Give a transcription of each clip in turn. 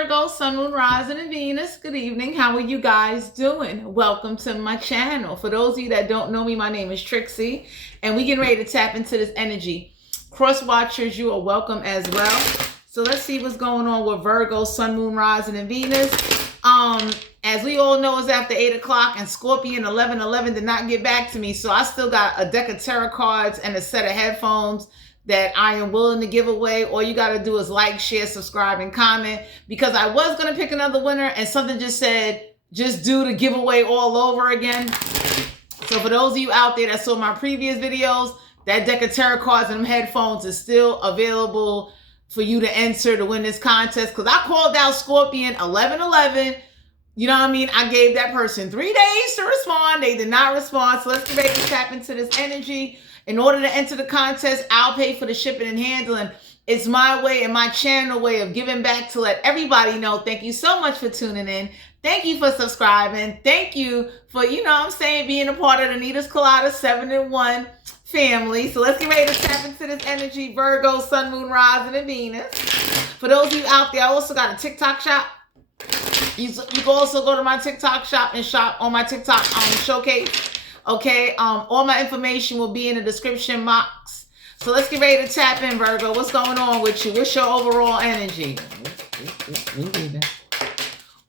Virgo, Sun, Moon, Rising, and Venus. Good evening. How are you guys doing? Welcome to my channel. For those of you that don't know me, my name is Trixie, and we getting ready to tap into this energy. Cross watchers, you are welcome as well. So let's see what's going on with Virgo, Sun, Moon, Rising, and Venus. As we all know, it's after 8 o'clock, and Scorpion 1111 did not get back to me, so I still got a deck of tarot cards and a set of headphones that I am willing to give away. All you got to do is like, share, subscribe, and comment, because I was going to pick another winner and something just said, just do the giveaway all over again. So for those of you out there that saw my previous videos, that deck of tarot cards and them headphones is still available for you to enter to win this contest, because I called out Scorpion 1111. You know what I mean? I gave that person 3 days to respond. They did not respond. So let's get ready to tap into this energy. In order to enter the contest, I'll pay for the shipping and handling. It's my way and my channel way of giving back to let everybody know. Thank you so much for tuning in. Thank you for subscribing. Thank you for, you know what I'm saying, being a part of the Nita's Colada 7-in-1 family. So let's get ready to tap into this energy. Virgo, Sun, Moon, Rising, and Venus. For those of you out there, I also got a TikTok shop. You can also go to my TikTok shop and shop on my TikTok showcase. Okay, all my information will be in the description box. So let's get ready to tap in, Virgo. What's going on with you? What's your overall energy?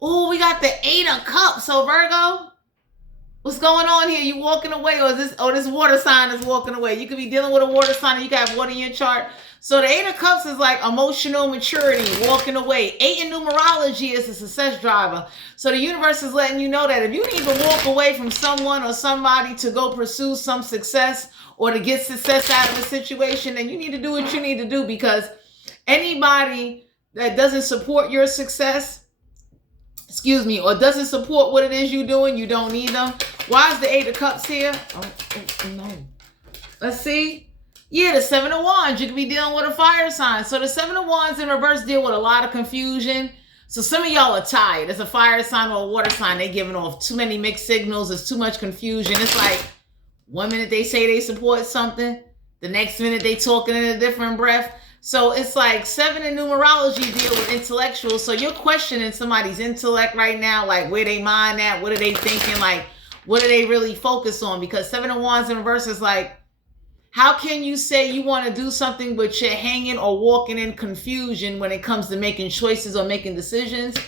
Oh, we got the 8 of Cups. So Virgo, what's going on here? You walking away, or is this water sign is walking away? You could be dealing with a water sign and you can have water in your chart. So the 8 of Cups is like emotional maturity, walking away. 8 in numerology is a success driver. So the universe is letting you know that if you need to walk away from someone or somebody to go pursue some success or to get success out of a situation, then you need to do what you need to do, because anybody that doesn't support your success, or doesn't support what it is you're doing, you don't need them. Why is the 8 of Cups here? Oh no. Let's see. Yeah, the 7 of Wands, you could be dealing with a fire sign. So the 7 of Wands in reverse deal with a lot of confusion. So some of y'all are tired. It's a fire sign or a water sign. They're giving off too many mixed signals. There's too much confusion. It's like 1 minute they say they support something, the next minute they talking in a different breath. So it's like 7 in numerology deal with intellectuals. So you're questioning somebody's intellect right now, like where they mind at, what are they thinking, like what are they really focused on? Because 7 of Wands in reverse is like, how can you say you want to do something but you're hanging or walking in confusion when it comes to making choices or making decisions?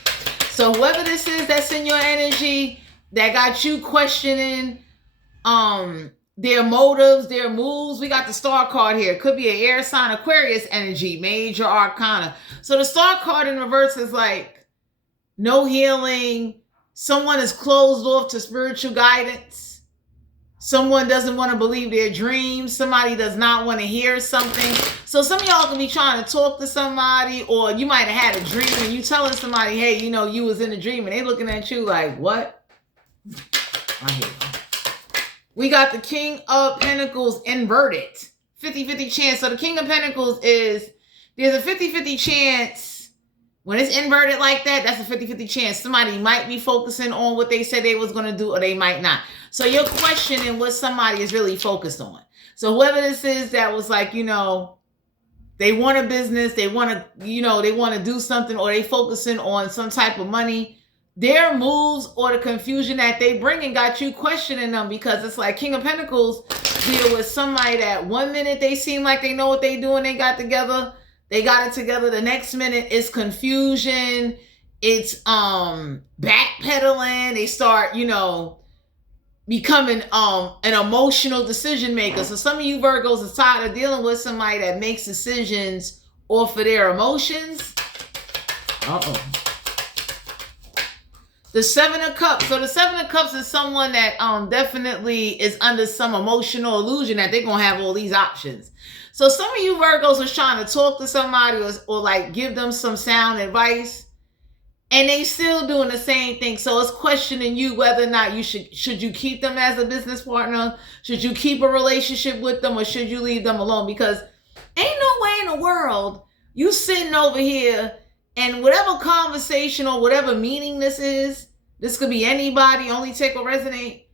So whoever this is that's in your energy that got you questioning their motives, their moves. We got the Star card here. It could be an air sign, Aquarius energy, major arcana. So the Star card in reverse is like no healing. Someone is closed off to spiritual guidance. Someone doesn't want to believe their dreams. Somebody does not want to hear something. So some of y'all can be trying to talk to somebody, or you might have had a dream and you telling somebody, hey, you know, you was in a dream, and they looking at you like, what? I hear you. We got the King of Pentacles inverted. 50-50 chance. So the King of Pentacles is, there's a 50-50 chance. When it's inverted like that, that's a 50-50 chance. Somebody might be focusing on what they said they was going to do, or they might not. So you're questioning what somebody is really focused on. So whoever this is that was like, you know, they want a business, they want to, you know, they want to do something, or they focusing on some type of money, their moves or the confusion that they bring and got you questioning them, because it's like King of Pentacles deal with somebody that 1 minute they seem like they know what they doing, they got it together. The next minute it's confusion. It's backpedaling. They start, you know, becoming an emotional decision maker. So some of you Virgos is tired of dealing with somebody that makes decisions off of their emotions. The 7 of Cups. So the 7 of Cups is someone that definitely is under some emotional illusion that they're going to have all these options. So some of you Virgos are trying to talk to somebody or like give them some sound advice, and they still doing the same thing. So it's questioning you whether or not you should you keep them as a business partner? Should you keep a relationship with them, or should you leave them alone? Because ain't no way in the world you sitting over here and whatever conversation or whatever meaning this is, this could be anybody, only take or resonate.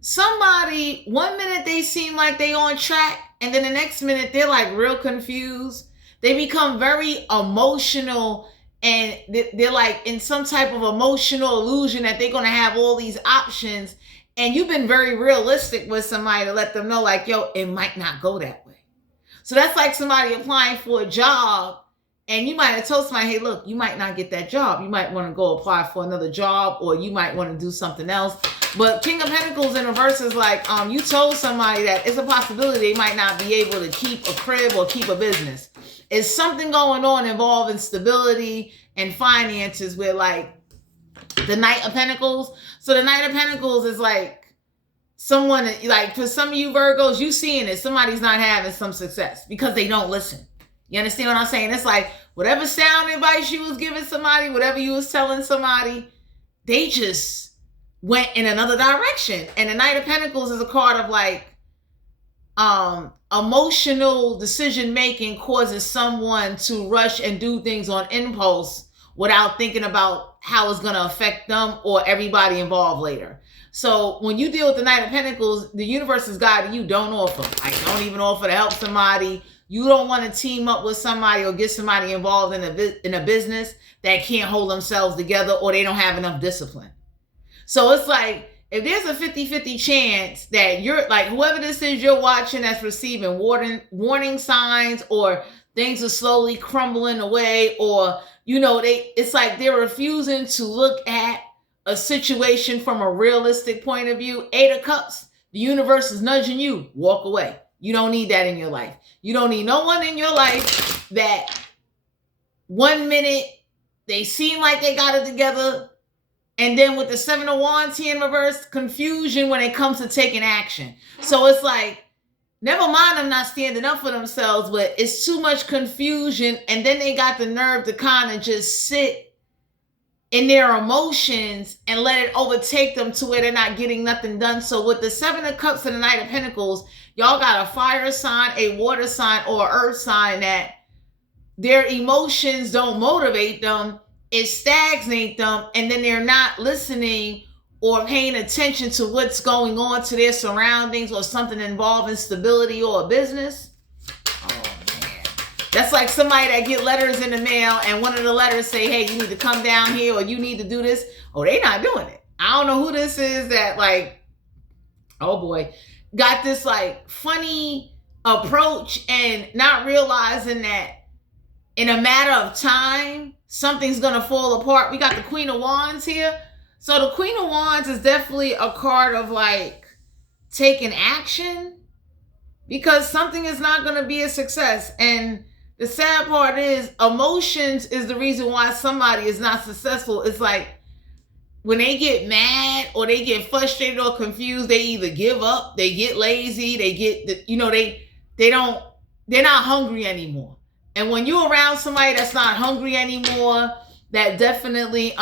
Somebody, 1 minute they seem like they on track, and then the next minute they're like real confused. They become very emotional and they're like in some type of emotional illusion that they're going to have all these options. And you've been very realistic with somebody to let them know, like, yo, it might not go that way. So that's like somebody applying for a job, and you might have told somebody, hey, look, you might not get that job. You might want to go apply for another job, or you might want to do something else. But King of Pentacles in reverse is like, you told somebody that it's a possibility they might not be able to keep a crib or keep a business. It's something going on involving stability and finances with like the Knight of Pentacles. So the Knight of Pentacles is like someone, like for some of you Virgos, you seeing it, somebody's not having some success because they don't listen. You understand what I'm saying? It's like whatever sound advice you was giving somebody, whatever you was telling somebody, they just went in another direction. And the Knight of Pentacles is a card of like emotional decision making causes someone to rush and do things on impulse without thinking about how it's going to affect them or everybody involved later. So when you deal with the Knight of Pentacles, the universe is guiding you. Don't offer. Like, don't even offer to help somebody. You don't want to team up with somebody or get somebody involved in a business that can't hold themselves together, or they don't have enough discipline. So it's like, if there's a 50-50 chance that you're like, whoever this is you're watching that's receiving warning signs, or things are slowly crumbling away, or, you know, it's like they're refusing to look at a situation from a realistic point of view. 8 of Cups, the universe is nudging you, walk away. You don't need that in your life. You don't need no one in your life that 1 minute they seem like they got it together, and then with the 7 of Wands here in reverse, confusion when it comes to taking action. So it's like, never mind them not standing up for themselves, but it's too much confusion, and then they got the nerve to kind of just sit in their emotions and let it overtake them to where they're not getting nothing done. So with the 7 of Cups and the Knight of Pentacles, y'all got a fire sign, a water sign, or earth sign that their emotions don't motivate them, it stagnates them, and then they're not listening or paying attention to what's going on to their surroundings or something involving stability or a business. That's like somebody that get letters in the mail and one of the letters say, hey, you need to come down here, or you need to do this. Oh, they not doing it. I don't know who this is that like, oh boy, got this like funny approach and not realizing that in a matter of time, something's going to fall apart. We got the Queen of Wands here. So the Queen of Wands is definitely a card of like taking action, because something is not going to be a success. And the sad part is emotions is the reason why somebody is not successful. It's like when they get mad or they get frustrated or confused, they either give up, they get lazy, they get, you know, they're not hungry anymore. And when you're around somebody that's not hungry anymore, that definitely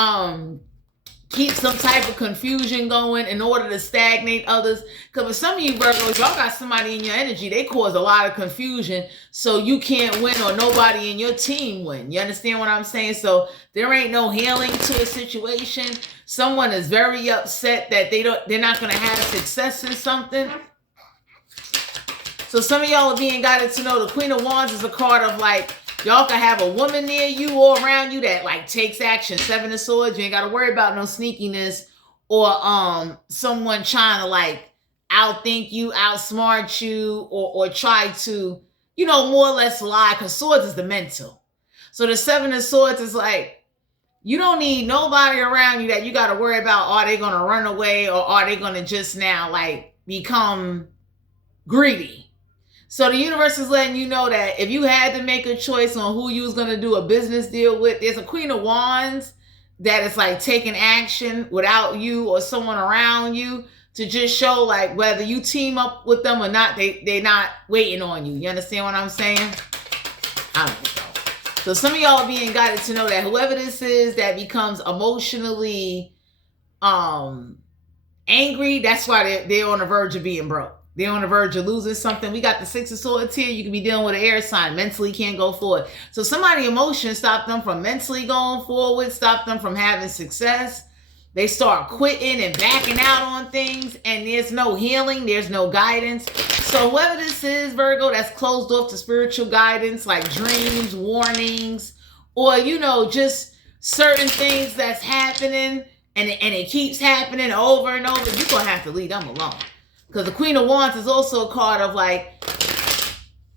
keep some type of confusion going in order to stagnate others. Because with some of you Virgos, y'all got somebody in your energy, they cause a lot of confusion, so you can't win or nobody in your team win. You understand what I'm saying? So there ain't no healing to a situation. Someone is very upset that they're not going to have success in something. So some of y'all are being guided to know the Queen of Wands is a card of like, y'all can have a woman near you or around you that like takes action. 7 of Swords, you ain't got to worry about no sneakiness or someone trying to like outthink you, outsmart you, or try to, you know, more or less lie, because Swords is the mental. So the 7 of Swords is like, you don't need nobody around you that you got to worry about, are they going to run away or are they going to just now like become greedy? So the universe is letting you know that if you had to make a choice on who you was going to do a business deal with, there's a Queen of Wands that is like taking action without you or someone around you to just show like whether you team up with them or not, they're not waiting on you. You understand what I'm saying? I don't know. So some of y'all are being guided to know that whoever this is that becomes emotionally angry, that's why they're on the verge of being broke. They're on the verge of losing something. We got the 6 of Swords here. You can be dealing with an air sign. Mentally can't go forward. So somebody's emotions stop them from mentally going forward, stop them from having success. They start quitting and backing out on things, and there's no healing. There's no guidance. So whoever this is, Virgo, that's closed off to spiritual guidance, like dreams, warnings, or just certain things that's happening, and it keeps happening over and over, you're gonna have to leave them alone. Because the Queen of Wands is also a card of like,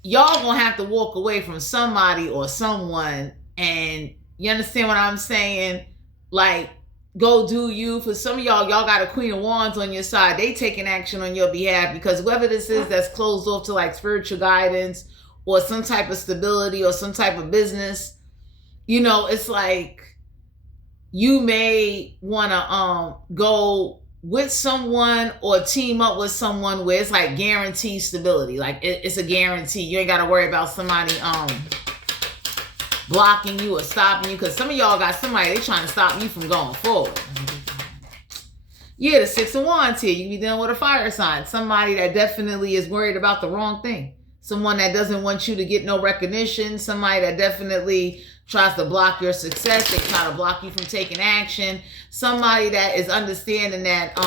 y'all gonna have to walk away from somebody or someone, and you understand what I'm saying? Like, go do you. For some of y'all got a Queen of Wands on your side. They taking action on your behalf, because whoever this is that's closed off to like spiritual guidance or some type of stability or some type of business, it's like you may want to go with someone or team up with someone where it's like guaranteed stability. Like it's a guarantee. You ain't got to worry about somebody blocking you or stopping you, because some of y'all got somebody, they trying to stop you from going forward. Yeah, the Six of Wands here. You can be dealing with a fire sign. Somebody that definitely is worried about the wrong thing. Someone that doesn't want you to get no recognition. Somebody that definitely tries to block your success. They try to block you from taking action. Somebody that is understanding that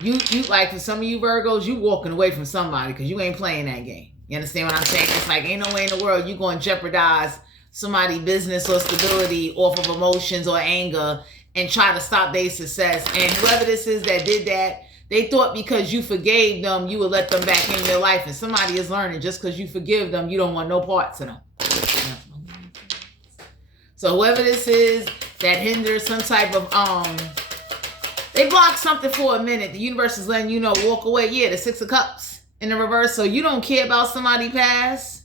you like, for some of you Virgos, you walking away from somebody because you ain't playing that game. You understand what I'm saying? It's like, ain't no way in the world you going to jeopardize somebody's business or stability off of emotions or anger and try to stop their success. And whoever this is that did that, they thought because you forgave them, you would let them back in your life. And somebody is learning, just because you forgive them, you don't want no parts of them. So whoever this is that hinders some type of, they block something for a minute. The universe is letting you know, walk away. Yeah, the Six of Cups in the reverse. So you don't care about somebody past.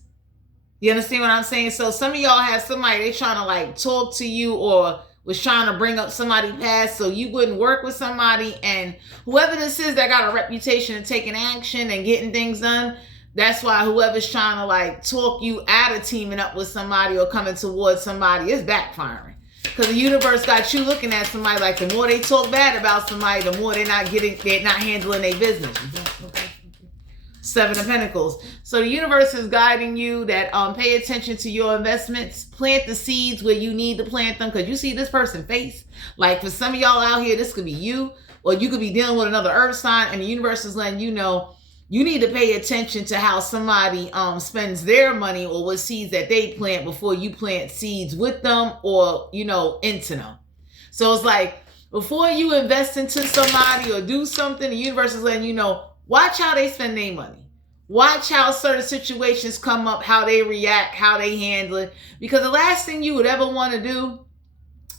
You understand what I'm saying? So some of y'all have somebody, they trying to like talk to you or was trying to bring up somebody past so you wouldn't work with somebody. And whoever this is that got a reputation of taking action and getting things done, that's why whoever's trying to like talk you out of teaming up with somebody or coming towards somebody is backfiring. Because the universe got you looking at somebody like, the more they talk bad about somebody, the more they're not handling their business. Seven of Pentacles. So the universe is guiding you that pay attention to your investments. Plant the seeds where you need to plant them, because you see this person's face. Like for some of y'all out here, this could be you, or you could be dealing with another earth sign, and the universe is letting you know you need to pay attention to how somebody spends their money or what seeds that they plant before you plant seeds with them or, into them. So it's like, before you invest into somebody or do something, the universe is letting you know, watch how they spend their money. Watch how certain situations come up, how they react, how they handle it. Because the last thing you would ever want to do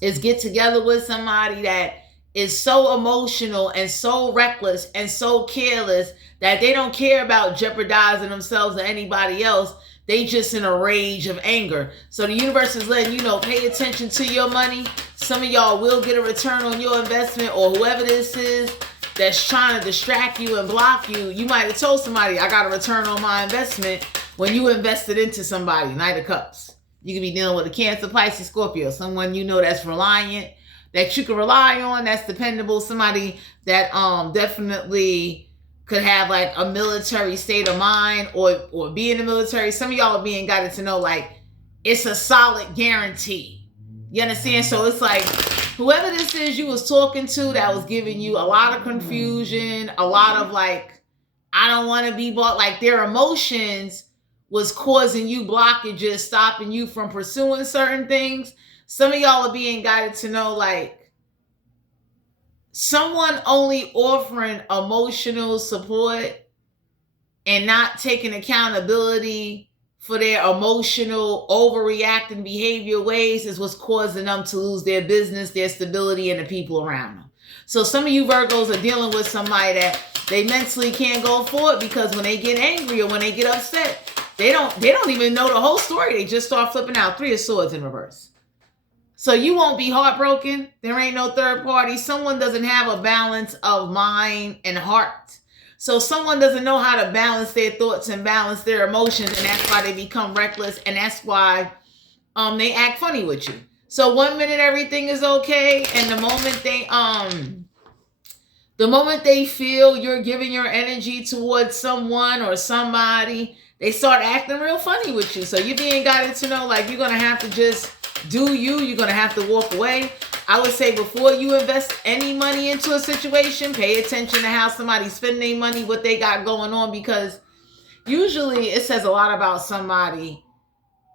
is get together with somebody that is so emotional and so reckless and so careless that they don't care about jeopardizing themselves or anybody else. They just in a rage of anger. So the universe is letting you know, pay attention to your money. Some of y'all will get a return on your investment, or whoever this is that's trying to distract you and block you. You might have told somebody, I got a return on my investment, when you invested into somebody. Knight of Cups. You could be dealing with a Cancer, Pisces, Scorpio. Someone that's reliant, that you can rely on, that's dependable. Somebody that definitely could have like a military state of mind or be in the military. Some of y'all are being guided to know like it's a solid guarantee. You understand? So it's like, whoever this is you was talking to that was giving you a lot of confusion, a lot of like, I don't want to be bought, like their emotions was causing you blockages, stopping you from pursuing certain things. Some of y'all are being guided to know like, someone only offering emotional support and not taking accountability for their emotional overreacting behavior ways is what's causing them to lose their business, their stability, and the people around them. So some of you Virgos are dealing with somebody that they mentally can't go forward, because when they get angry or when they get upset, they don't even know the whole story. They just start flipping out. Three of Swords in reverse. So you won't be heartbroken. There ain't no third party. Someone doesn't have a balance of mind and heart. So someone doesn't know how to balance their thoughts and balance their emotions, and that's why they become reckless, and that's why they act funny with you. So one minute everything is okay, and the moment they feel you're giving your energy towards someone or somebody, they start acting real funny with you. So you're being guided to know like, you're gonna have to just do you. You're gonna have to walk away. I would say before you invest any money into a situation, pay attention to how somebody's spending their money, what they got going on, because usually it says a lot about somebody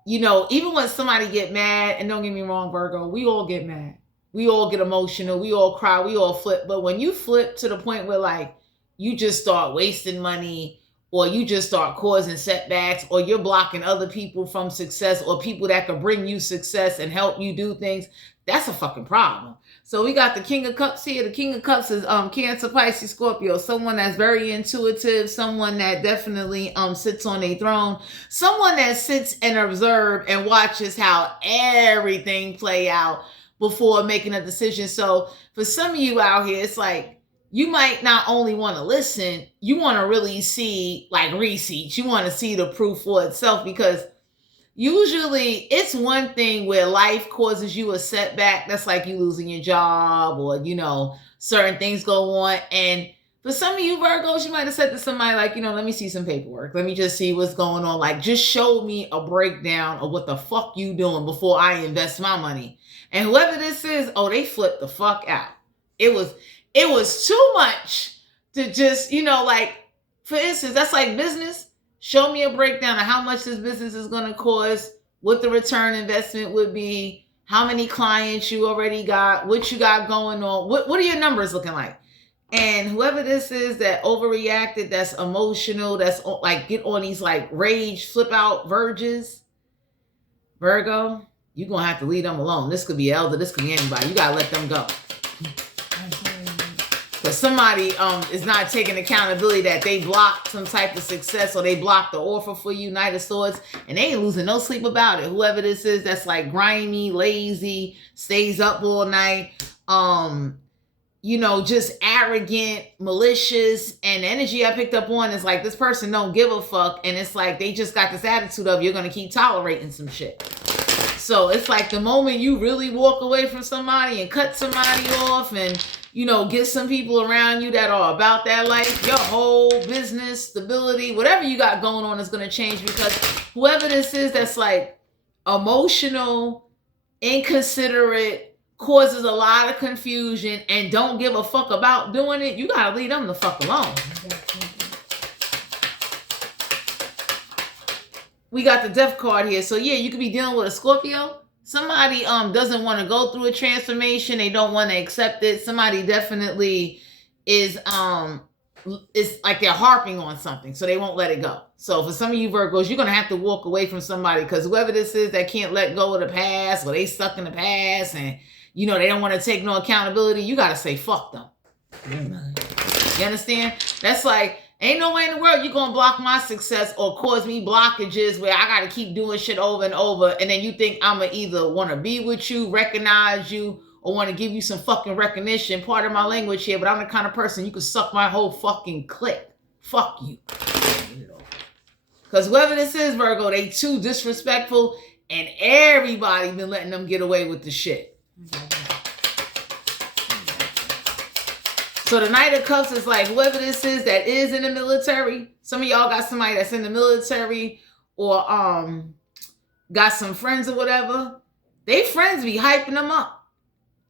you know, even when somebody get mad, and don't get me wrong, Virgo, we all get mad. We all get emotional. We all cry. We all flip. But when you flip to the point where like you just start wasting money, or you just start causing setbacks, or you're blocking other people from success, or people that could bring you success and help you do things, that's a fucking problem. So we got the King of Cups here. The King of Cups is Cancer, Pisces, Scorpio. Someone that's very intuitive. Someone that definitely sits on a throne. Someone that sits and observes and watches how everything play out before making a decision. So for some of you out here, it's like you might not only want to listen, you want to really see like receipts. You want to see the proof for itself, because usually it's one thing where life causes you a setback. That's like you losing your job, or, you know, certain things go on. And for some of you Virgos, you might have said to somebody like, you know, let me see some paperwork. Let me just see what's going on. Like, just show me a breakdown of what the fuck you doing before I invest my money. And whoever this is, oh, they flipped the fuck out. It was too much to just, you know, like, for instance, that's like business. Show me a breakdown of how much this business is going to cost, what the return investment would be, how many clients you already got, what you got going on, what are your numbers looking like? And whoever this is that overreacted, that's emotional, that's like get on these like rage, flip out verges, Virgo, you're going to have to leave them alone. This could be elder, this could be anybody. You got to let them go. Because somebody is not taking accountability that they blocked some type of success, or they blocked the offer for you, Knight of Swords, and they ain't losing no sleep about it. Whoever this is that's like grimy, lazy, stays up all night, you know, just arrogant, malicious, and the energy I picked up on is like this person don't give a fuck, and it's like they just got this attitude of you're going to keep tolerating some shit. So it's like the moment you really walk away from somebody and cut somebody off and, you know, get some people around you that are about that life, your whole business, stability, whatever you got going on is going to change, because whoever this is that's like emotional, inconsiderate, causes a lot of confusion, and don't give a fuck about doing it, you got to leave them the fuck alone. We got the Death card here. So yeah, you could be dealing with a Scorpio. Somebody doesn't want to go through a transformation. They don't want to accept it. Somebody definitely is like they're harping on something, so they won't let it go. So for some of you Virgos, you're going to have to walk away from somebody, because whoever this is that can't let go of the past, or they stuck in the past, and, you know, they don't want to take no accountability, you got to say fuck them. You understand? That's like, ain't no way in the world you're going to block my success or cause me blockages where I got to keep doing shit over and over. And then you think I'm going to either want to be with you, recognize you, or want to give you some fucking recognition. Part of my language here, but I'm the kind of person you can suck my whole fucking click. Fuck you. Because whoever this is, Virgo, they too disrespectful, and everybody been letting them get away with the shit. So the Knight of Cups is like whoever this is that is in the military. Some of y'all got somebody that's in the military, or got some friends or whatever. They friends be hyping them up.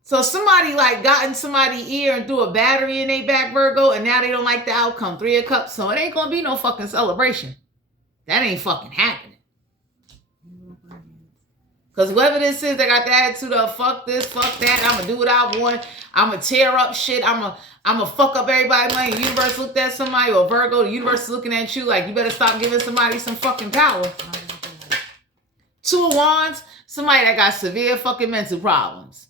So somebody like got in somebody's ear and threw a battery in their back, Virgo, and now they don't like the outcome. 3 of Cups. So it ain't going to be no fucking celebration. That ain't fucking happening. Because whoever this is, they got the attitude of fuck this, fuck that. I'm going to do what I want. I'm going to tear up shit. I'm going to fuck up everybody's money. The universe looked at somebody, or Virgo, the universe is looking at you like you better stop giving somebody some fucking power. 2 of Wands, somebody that got severe fucking mental problems.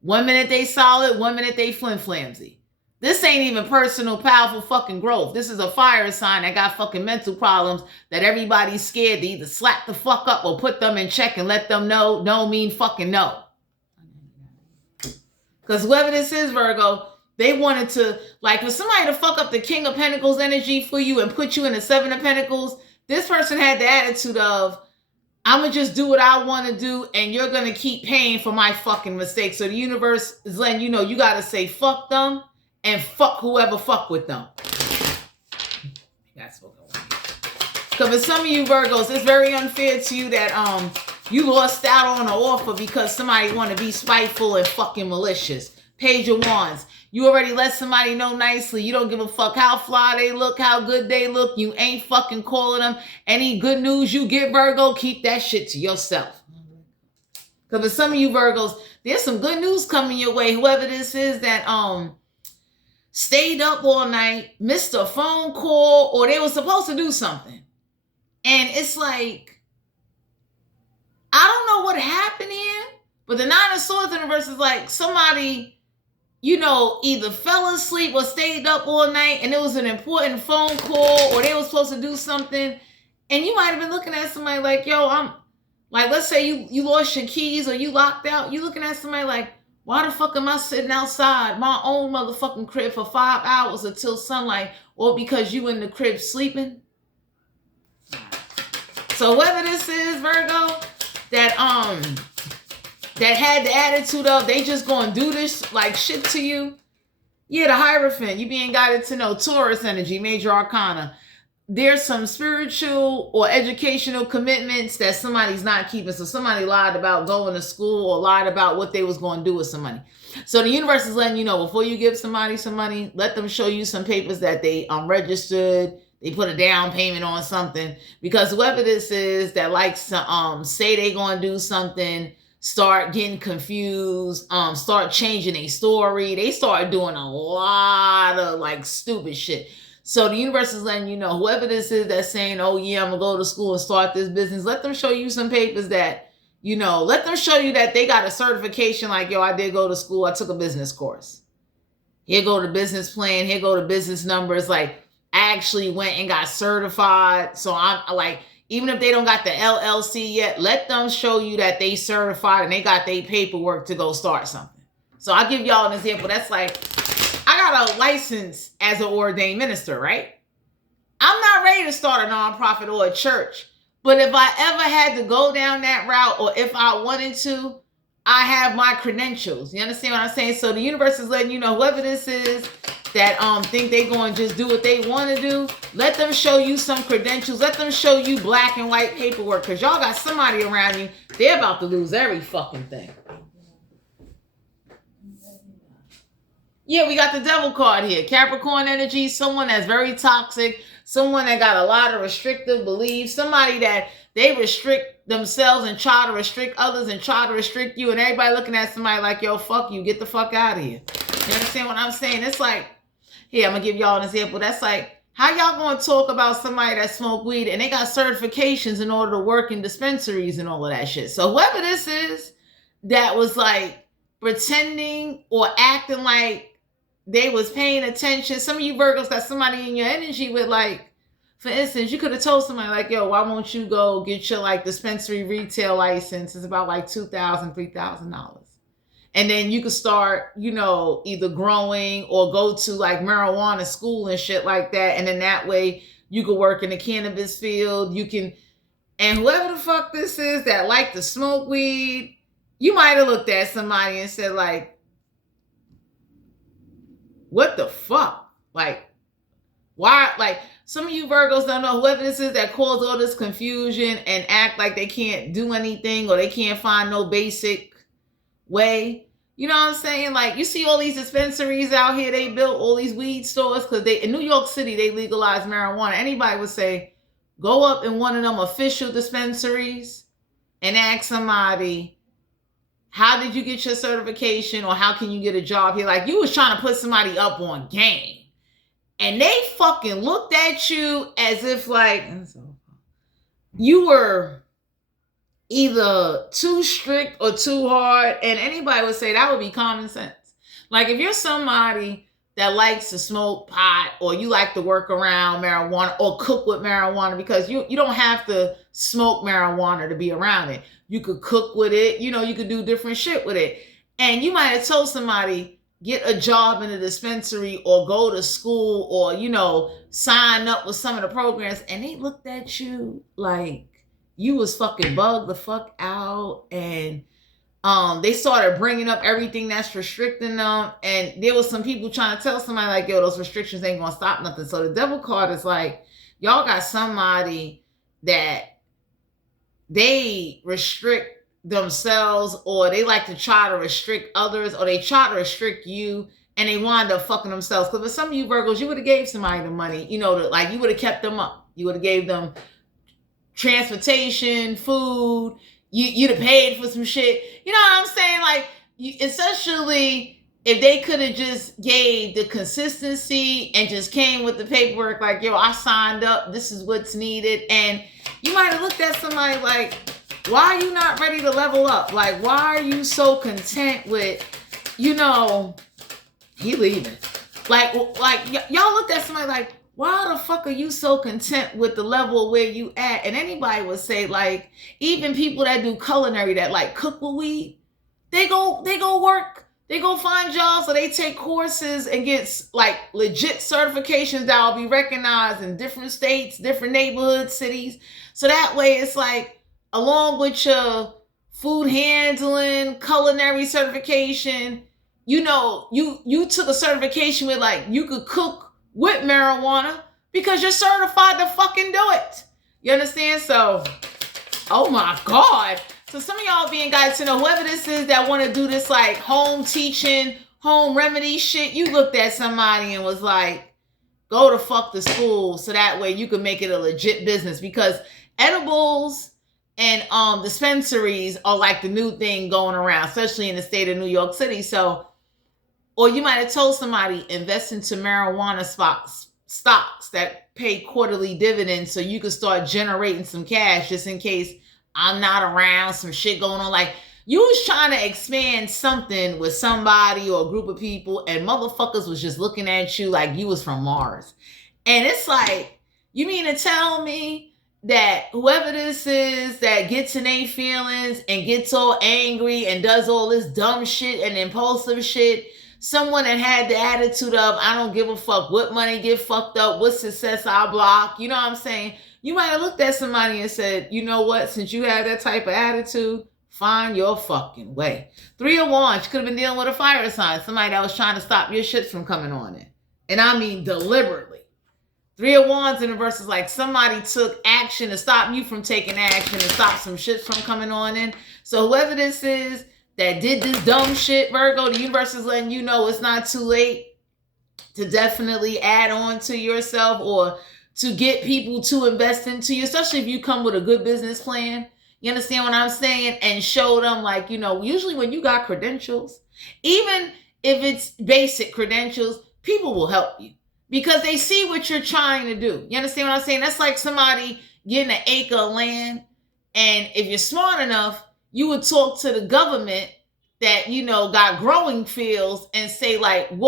1 minute they solid, 1 minute they flim-flamsy. This ain't even personal, powerful fucking growth. This is a fire sign that got fucking mental problems that everybody's scared to either slap the fuck up or put them in check and let them know no mean fucking no. Because whoever this is, Virgo, they wanted to, like, for somebody to fuck up the King of Pentacles energy for you and put you in the 7 of Pentacles, this person had the attitude of, I'm going to just do what I want to do, and you're going to keep paying for my fucking mistakes. So the universe is letting you know you got to say fuck them and fuck whoever fuck with them. That's what going on. Because for some of you Virgos, it's very unfair to you that you lost out on an offer because somebody want to be spiteful and fucking malicious. Page of Wands. You already let somebody know nicely. You don't give a fuck how fly they look, how good they look. You ain't fucking calling them. Any good news you get, Virgo, keep that shit to yourself. Because for some of you Virgos, there's some good news coming your way. Whoever this is that stayed up all night, missed a phone call, or they were supposed to do something. And it's like, I don't know what happened here, but the Nine of Swords in reverse is like somebody, you know, either fell asleep or stayed up all night and it was an important phone call or they were supposed to do something. And you might have been looking at somebody like, yo, I'm like, let's say you lost your keys or you locked out. You looking at somebody like, why the fuck am I sitting outside my own motherfucking crib for 5 hours until sunlight, or because you in the crib sleeping? So whether this is Virgo that had the attitude of they just gonna do this like shit to you. Yeah, the Hierophant, you being guided to know Taurus energy, major arcana. There's some spiritual or educational commitments that somebody's not keeping. So somebody lied about going to school or lied about what they was going to do with some money. So the universe is letting you know, before you give somebody some money, let them show you some papers that they registered. They put a down payment on something. Because whoever this is that likes to say they going to do something, start getting confused, start changing a story. They start doing a lot of like stupid shit. So the universe is letting you know, whoever this is that's saying, oh yeah, I'm gonna go to school and start this business, let them show you some papers that, you know, let them show you that they got a certification like, yo, I did go to school, I took a business course. Here go the business plan, here go the business numbers. Like, I actually went and got certified. So I'm like, even if they don't got the LLC yet, let them show you that they certified and they got their paperwork to go start something. So I'll give y'all an example. That's like, I got a license as an ordained minister, right? I'm not ready to start a nonprofit or a church. But if I ever had to go down that route, or if I wanted to, I have my credentials. You understand what I'm saying? So the universe is letting you know, whoever this is that think they going to just do what they want to do, let them show you some credentials. Let them show you black and white paperwork. Because y'all got somebody around you, they're about to lose every fucking thing. Yeah, we got the devil card here. Capricorn energy, someone that's very toxic, someone that got a lot of restrictive beliefs, somebody that they restrict themselves and try to restrict others and try to restrict you, and everybody looking at somebody like, yo, fuck you, get the fuck out of here. You understand what I'm saying? It's like, here, I'm going to give y'all an example. That's like, how y'all going to talk about somebody that smoke weed and they got certifications in order to work in dispensaries and all of that shit? So whoever this is that was like pretending or acting like they was paying attention. Some of you Virgos got somebody in your energy with, like, for instance, you could have told somebody like, yo, why won't you go get your like dispensary retail license? It's about like $2,000, $3,000. And then you could start, you know, either growing or go to like marijuana school and shit like that. And then that way you could work in the cannabis field. You can, and whoever the fuck this is that like to smoke weed, you might have looked at somebody and said like, what the fuck? Like, why? Like, some of you Virgos don't know, whoever this is that cause all this confusion and act like they can't do anything or they can't find no basic way. You know what I'm saying? Like, you see all these dispensaries out here, they built all these weed stores because they, in New York City, they legalized marijuana. Anybody would say, go up in one of them official dispensaries and ask somebody, how did you get your certification, or how can you get a job here? Like, you was trying to put somebody up on game. And they fucking looked at you as if like you were either too strict or too hard. And anybody would say that would be common sense. Like, if you're somebody that likes to smoke pot, or you like to work around marijuana or cook with marijuana, because you don't have to smoke marijuana to be around it. You could cook with it, you know, you could do different shit with it. And you might have told somebody, get a job in a dispensary or go to school or, you know, sign up with some of the programs. And they looked at you like you was fucking bugged the fuck out. And they started bringing up everything that's restricting them. And there was some people trying to tell somebody like, yo, those restrictions ain't gonna stop nothing. So the devil card is like, y'all got somebody that they restrict themselves, or they like to try to restrict others, or they try to restrict you, and they wind up fucking themselves. Because for some of you Virgos, you would have gave somebody the money, like you would have kept them up. You would have gave them transportation, food. You'd have paid for some shit. You know what I'm saying? Like, essentially, if they could have just gave the consistency and just came with the paperwork, like, yo, I signed up, this is what's needed. And you might have looked at somebody like, why are you not ready to level up? Like, why are you so content with, he leaving? Like y'all looked at somebody like, why the fuck are you so content with the level where you at? And anybody would say, like, even people that do culinary, that like cook with weed, they go work, they go find jobs, or they take courses and get like legit certifications that will be recognized in different states, different neighborhoods, cities. So that way it's like, along with your food handling, culinary certification, you took a certification with, like, you could cook with marijuana because you're certified to fucking do it. You understand? So, oh my God. So some of y'all being guided to know, whoever this is that want to do this like home teaching, home remedy shit, you looked at somebody and was like, go to fuck the school so that way you can make it a legit business. Because edibles and dispensaries are like the new thing going around, especially in the state of New York City. So, or you might have told somebody, invest into marijuana stocks that pay quarterly dividends so you can start generating some cash just in case I'm not around, some shit going on. Like, you was trying to expand something with somebody or a group of people, and motherfuckers was just looking at you like you was from Mars. And it's like, you mean to tell me that whoever this is that gets in their feelings and gets all angry and does all this dumb shit and impulsive shit, someone that had the attitude of, I don't give a fuck what money get fucked up, what success I block, you know what I'm saying? You might have looked at somebody and said, you know what, since you have that type of attitude, find your fucking way. 3 of Wands, you could have been dealing with a fire sign, somebody that was trying to stop your shit from coming on in. And I mean deliberately. 3 of Wands in the verse is like somebody took action to stop you from taking action, to stop some shit from coming on in. So whoever this is that did this dumb shit, Virgo, the universe is letting you know it's not too late to definitely add on to yourself or to get people to invest into you, especially if you come with a good business plan. You understand what I'm saying? And show them, like, usually when you got credentials, even if it's basic credentials, people will help you because they see what you're trying to do. You understand what I'm saying? That's like somebody getting an acre of land, and if you're smart enough, you would talk to the government that, got growing fields and say, like, you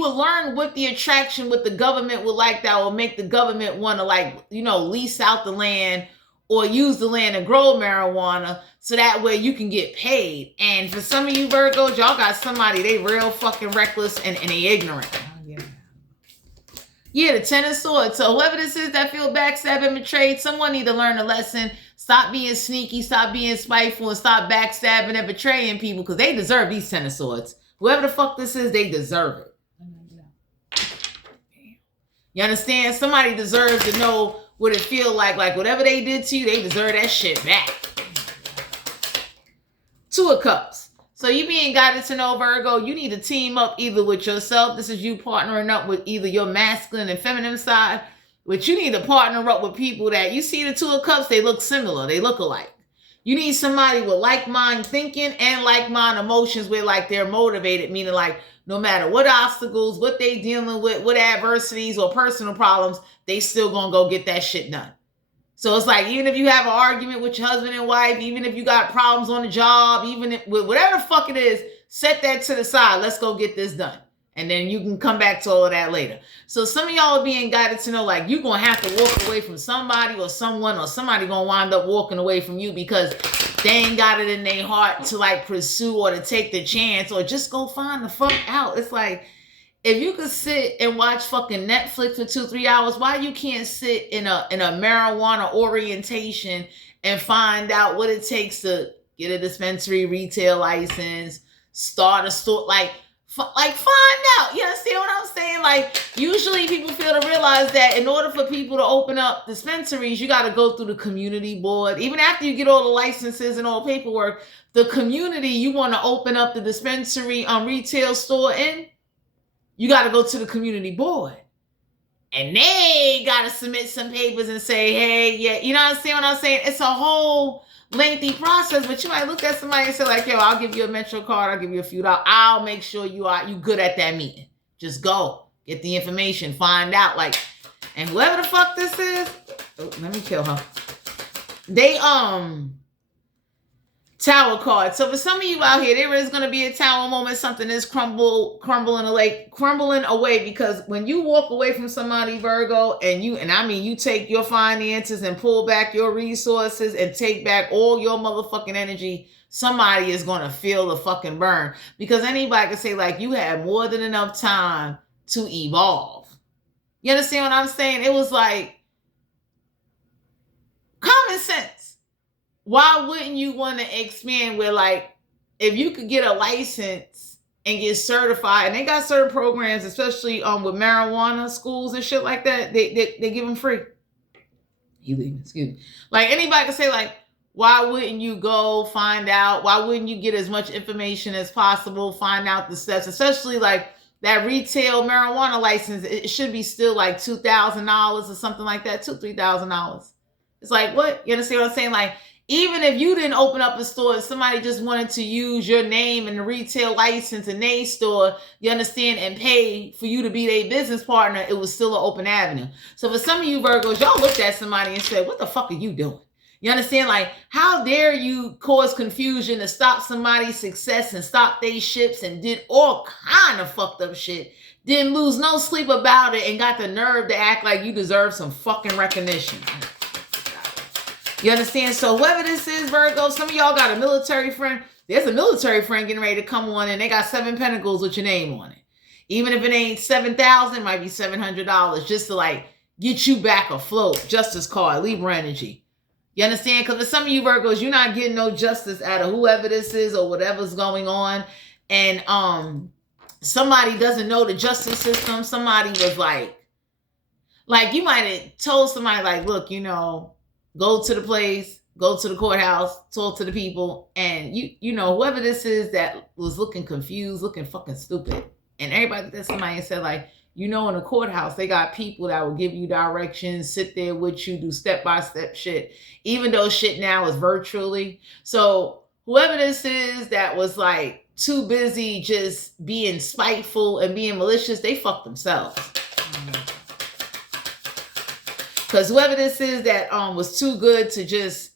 would learn what the attraction with the government would like that will make the government want to, like, lease out the land or use the land to grow marijuana so that way you can get paid. And for some of you Virgos, y'all got somebody, they real fucking reckless and they ignorant. Yeah, the 10 of Swords. So whoever this is that feel backstabbed and betrayed, someone need to learn a lesson. Stop being sneaky, stop being spiteful, and stop backstabbing and betraying people because they deserve these 10 of Swords. Whoever the fuck this is, they deserve it. You understand? Somebody deserves to know what it feel like. Like, whatever they did to you, they deserve that shit back. 2 of Cups. So you being guided to know, Virgo, you need to team up either with yourself. This is you partnering up with either your masculine and feminine side. But you need to partner up with people that, you see the 2 of Cups, they look similar. They look alike. You need somebody with like-mind thinking and like-mind emotions where, like, they're motivated, meaning, like, no matter what obstacles, what they dealing with, what adversities or personal problems, they still gonna go get that shit done. So it's like, even if you have an argument with your husband and wife, even if you got problems on the job, even if, with whatever the fuck it is, set that to the side. Let's go get this done. And then you can come back to all of that later. So some of y'all are being guided to know, like, you're going to have to walk away from somebody or someone, or somebody going to wind up walking away from you because they ain't got it in their heart to, like, pursue or to take the chance or just go find the fuck out. It's like, if you could sit and watch fucking Netflix for 2-3 hours, why you can't sit in a marijuana orientation and find out what it takes to get a dispensary retail license, start a store, like, Like, find out. You understand what I'm saying? Like, usually people fail to realize that in order for people to open up dispensaries, you got to go through the community board. Even after you get all the licenses and all paperwork, the community you want to open up the dispensary retail store in, you got to go to the community board. And they got to submit some papers and say, hey, yeah, you know what I'm saying? It's a whole lengthy process, but you might look at somebody and say like, yo, I'll give you a Metro card. I'll give you a few dollars. I'll make sure you good at that meeting. Just go get the information, find out. Like, and whoever the fuck this is, let me kill her. They, Tower card. So for some of you out here, there is going to be a tower moment. Something is crumbling away, because when you walk away from somebody, Virgo, you take your finances and pull back your resources and take back all your motherfucking energy, somebody is going to feel the fucking burn, because anybody can say like, you had more than enough time to evolve. You understand what I'm saying? It was like common sense. Why wouldn't you want to expand where, like, if you could get a license and get certified, and they got certain programs, especially with marijuana schools and shit like that, they give them free. Excuse me. Like, anybody can say like, why wouldn't you go find out? Why wouldn't you get as much information as possible? Find out the steps, especially like that retail marijuana license. It should be still like $2,000 or something like that, $3,000. It's like, what? You understand what I'm saying? Like, even if you didn't open up a store and somebody just wanted to use your name and the retail license in their store, you understand, and pay for you to be their business partner, it was still an open avenue. So for some of you Virgos, y'all looked at somebody and said, what the fuck are you doing? You understand? Like, how dare you cause confusion to stop somebody's success and stop their ships and did all kind of fucked up shit. Didn't lose no sleep about it and got the nerve to act like you deserve some fucking recognition. You understand? So whoever this is, Virgo, some of y'all got a military friend. There's a military friend getting ready to come on, and they got 7 pentacles with your name on it. Even if it ain't 7,000, it might be $700 just to like get you back afloat. Justice card, Libra energy. You understand? Because for some of you Virgos, you're not getting no justice out of whoever this is or whatever's going on. And somebody doesn't know the justice system. Somebody was like you might have told somebody like, look, go to the place, go to the courthouse, talk to the people, and whoever this is that was looking confused, looking fucking stupid, and everybody looked at somebody and said like, in the courthouse, they got people that will give you directions, sit there with you, do step-by-step shit, even though shit now is virtually. So whoever this is that was like too busy just being spiteful and being malicious, they fucked themselves. Because whoever this is that was too good to just,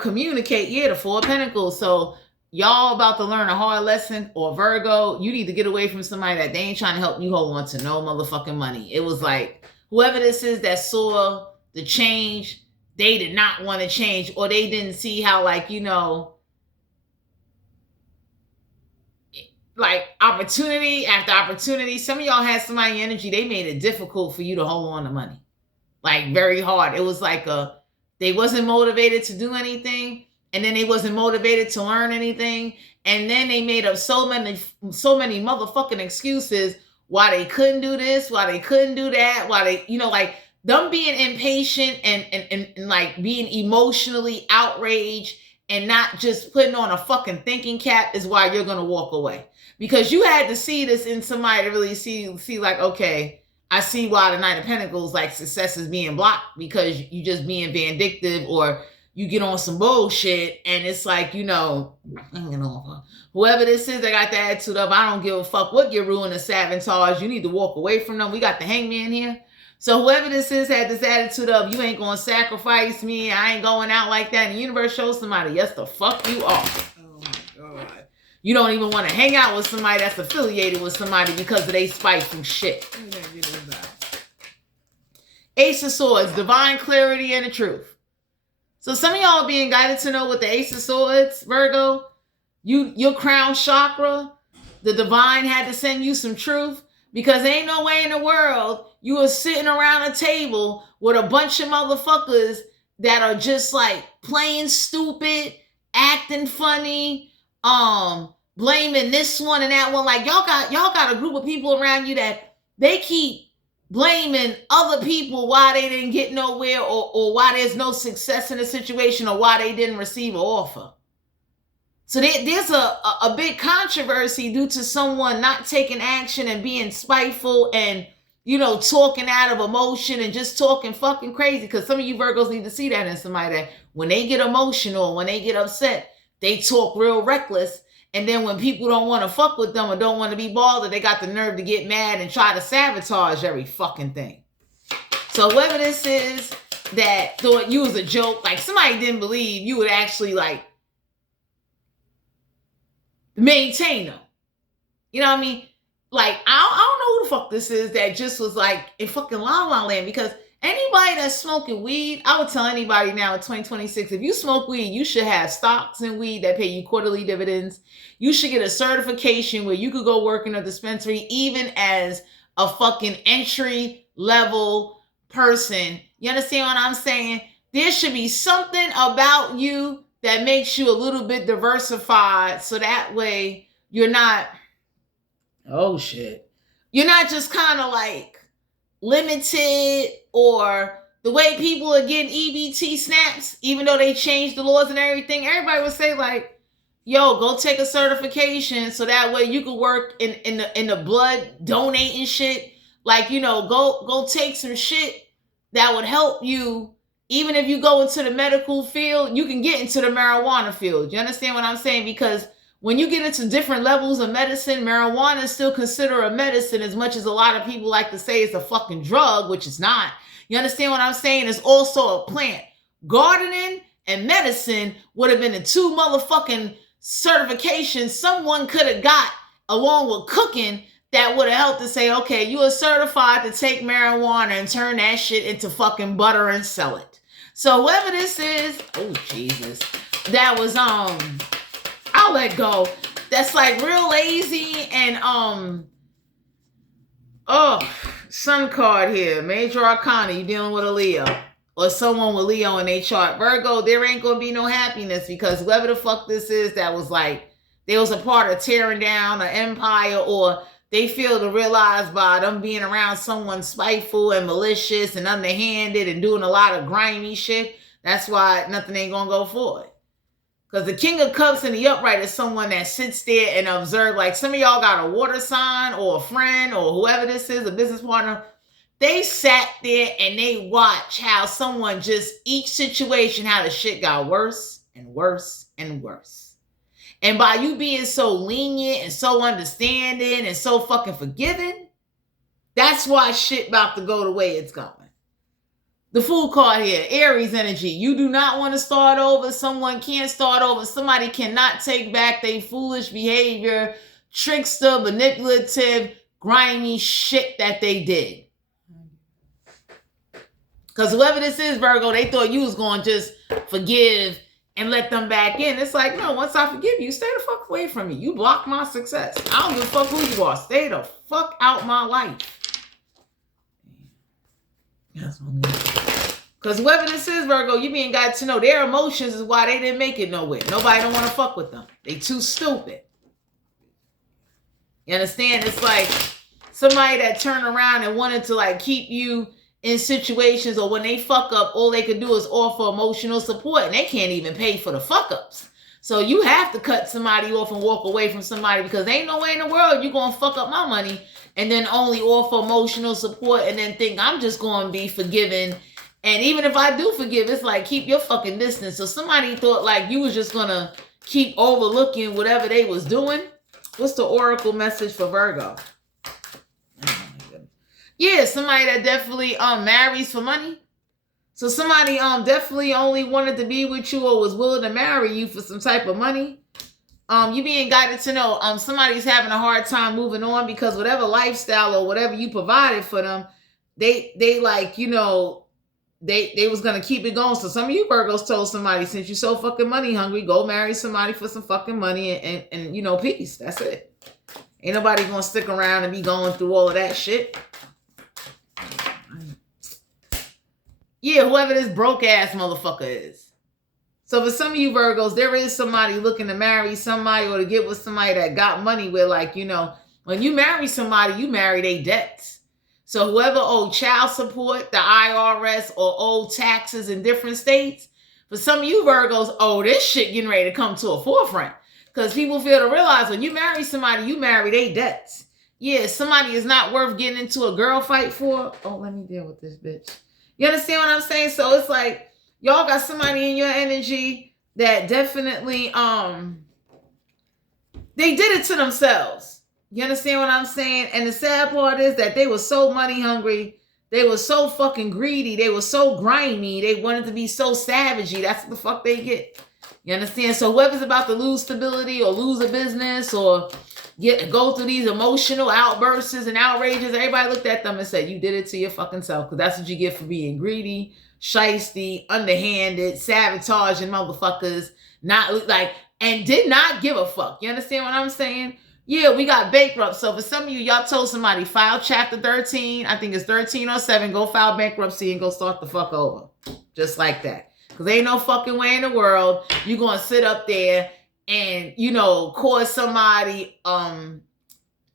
communicate, the 4 of Pentacles. So y'all about to learn a hard lesson, or Virgo, you need to get away from somebody that they ain't trying to help you hold on to no motherfucking money. It was like, whoever this is that saw the change, they did not want to change, or they didn't see how like opportunity after opportunity. Some of y'all had somebody energy, they made it difficult for you to hold on to money. Like very hard. It was like they wasn't motivated to do anything, and then they wasn't motivated to learn anything, and then they made up so many motherfucking excuses why they couldn't do this, why they couldn't do that, why they, like them being impatient and like being emotionally outraged and not just putting on a fucking thinking cap is why you're gonna walk away, because you had to see this in somebody to really see like, okay, I see why the Knight of Pentacles, like, success is being blocked, because you just being vindictive, or you get on some bullshit and it's like, whoever this is that got the attitude of, I don't give a fuck what you're ruining, sabotage, you need to walk away from them. We got the Hangman here. So whoever this is had this attitude of, you ain't going to sacrifice me, I ain't going out like that. And the universe shows somebody, yes, the fuck you are. Oh my God. You don't even want to hang out with somebody that's affiliated with somebody because of they spiteful shit. Ace of Swords, divine clarity and the truth. So some of y'all are being guided to know with the Ace of Swords, Virgo, your crown chakra, the divine had to send you some truth, because there ain't no way in the world you are sitting around a table with a bunch of motherfuckers that are just like playing stupid, acting funny, blaming this one and that one. Like y'all got a group of people around you that they keep blaming other people why they didn't get nowhere, or why there's no success in the situation, or why they didn't receive an offer. So there's a big controversy due to someone not taking action and being spiteful and, talking out of emotion and just talking fucking crazy. Because some of you Virgos need to see that in somebody, that when they get emotional, when they get upset, they talk real reckless. And then when people don't want to fuck with them or don't want to be bothered, they got the nerve to get mad and try to sabotage every fucking thing. So whoever this is that thought you was a joke, like somebody didn't believe you would actually like maintain them. You know what I mean? Like, I don't know who the fuck this is that just was like in fucking La La Land, because anybody that's smoking weed, I would tell anybody now in 2026, if you smoke weed, you should have stocks in weed that pay you quarterly dividends. You should get a certification where you could go work in a dispensary, even as a fucking entry level person. You understand what I'm saying? There should be something about you that makes you a little bit diversified, so that way you're not, oh shit, you're not just kind of like limited, or the way people are getting EBT snaps, even though they changed the laws and everything. Everybody would say like, yo, go take a certification so that way you can work in the blood donating shit. Like, go take some shit that would help you. Even if you go into the medical field, you can get into the marijuana field. You understand what I'm saying? Because when you get into different levels of medicine, marijuana is still considered a medicine, as much as a lot of people like to say it's a fucking drug, which it's not. You understand what I'm saying? It's also a plant. Gardening and medicine would have been the two motherfucking certifications someone could have got along with cooking that would have helped to say, okay, you are certified to take marijuana and turn that shit into fucking butter and sell it. So whoever this is, oh Jesus, that was I'll let go. That's like real lazy and sun card here, major arcana, you dealing with a Leo or someone with Leo in their chart. Virgo, there ain't gonna be no happiness, because whoever the fuck this is that was like, they was a part of tearing down an empire, or they feel to realize by them being around someone spiteful and malicious and underhanded and doing a lot of grimy shit, that's why nothing ain't gonna go forward. Because the King of Cups in the upright is someone that sits there and observe. Like some of y'all got a water sign or a friend or whoever this is, a business partner. They sat there and they watch how someone just, each situation, how the shit got worse and worse and worse. And by you being so lenient and so understanding and so fucking forgiving, that's why shit about to go the way it's going. The Fool card here, Aries energy. You do not want to start over. Someone can't start over. Somebody cannot take back their foolish behavior, trickster, manipulative, grimy shit that they did. Because whoever this is, Virgo, they thought you was going to just forgive and let them back in. It's like, no, once I forgive you, stay the fuck away from me. You block my success. I don't give a fuck who you are. Stay the fuck out my life. Because whoever this is, Virgo, you being got to know their emotions is why they didn't make it nowhere. Nobody don't want to fuck with them. They too stupid. You understand? It's like somebody that turned around and wanted to like keep you in situations, or when they fuck up, all they could do is offer emotional support, and they can't even pay for the fuck ups. So you have to cut somebody off and walk away from somebody, because there ain't no way in the world you're going to fuck up my money and then only offer emotional support and then think I'm just going to be forgiving. And even if I do forgive, it's like, keep your fucking distance. So somebody thought like you was just going to keep overlooking whatever they was doing. What's the oracle message for Virgo? Yeah, somebody that definitely marries for money. So somebody definitely only wanted to be with you or was willing to marry you for some type of money. You being guided to know somebody's having a hard time moving on, because whatever lifestyle or whatever you provided for them, they like, they was gonna keep it going. So some of you Virgos told somebody, since you so fucking money hungry, go marry somebody for some fucking money and peace. That's it. Ain't nobody gonna stick around and be going through all of that shit. Yeah, whoever this broke ass motherfucker is. So for some of you Virgos, there is somebody looking to marry somebody or to get with somebody that got money with, like, you know, when you marry somebody, you marry their debts. So whoever owed child support, the IRS, or owed taxes in different states, for some of you Virgos, oh, this shit getting ready to come to a forefront. Because people fail to realize when you marry somebody, you marry their debts. Yeah, somebody is not worth getting into a girl fight for. Oh, let me deal with this bitch. You understand what I'm saying? So it's like, y'all got somebody in your energy that definitely, they did it to themselves. You understand what I'm saying? And the sad part is that they were so money hungry. They were so fucking greedy. They were so grimy. They wanted to be so savagey. That's what the fuck they get. You understand? So whoever's about to lose stability or lose a business or go through these emotional outbursts and outrages, everybody looked at them and said, you did it to your fucking self, because that's what you get for being greedy, shiesty, underhanded, sabotaging motherfuckers, not like, and did not give a fuck. You understand what I'm saying? Yeah, we got bankrupt. So for some of you, y'all told somebody, file chapter 13. I think it's 13 or 7. Go file bankruptcy and go start the fuck over. Just like that. Because ain't no fucking way in the world you going to sit up there and, you know, cause somebody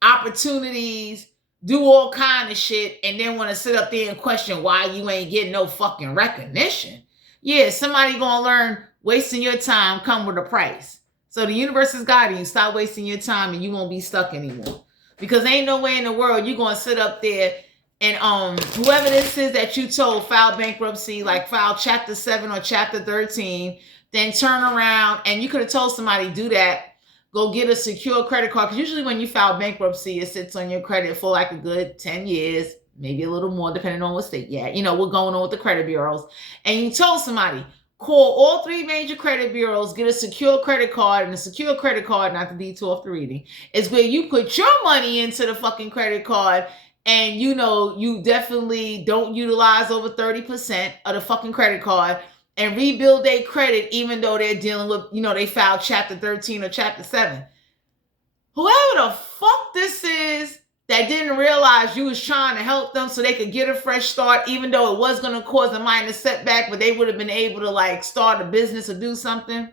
opportunities, do all kind of shit, and then want to sit up there and question why you ain't getting no fucking recognition. Yeah, somebody going to learn wasting your time come with a price. So the universe is guiding you. Stop wasting your time and you won't be stuck anymore. Because ain't no way in the world you're going to sit up there and whoever this is that you told file bankruptcy, like file chapter 7 or chapter 13, then turn around and you could have told somebody do that, go get a secure credit card. Because usually when you file bankruptcy, it sits on your credit for like a good 10 years, maybe a little more, depending on what state you're at. You know, what's going on with the credit bureaus. And you told somebody, call all 3 major credit bureaus, get a secure credit card, and a secure credit card, not the detour off the reading, is where you put your money into the fucking credit card. And, you know, you definitely don't utilize over 30% of the fucking credit card and rebuild their credit, even though they're dealing with, you know, they filed chapter 13 or chapter 7. Whoever the fuck this is that didn't realize you was trying to help them so they could get a fresh start, even though it was going to cause a minor setback, but they would have been able to, like, start a business or do something.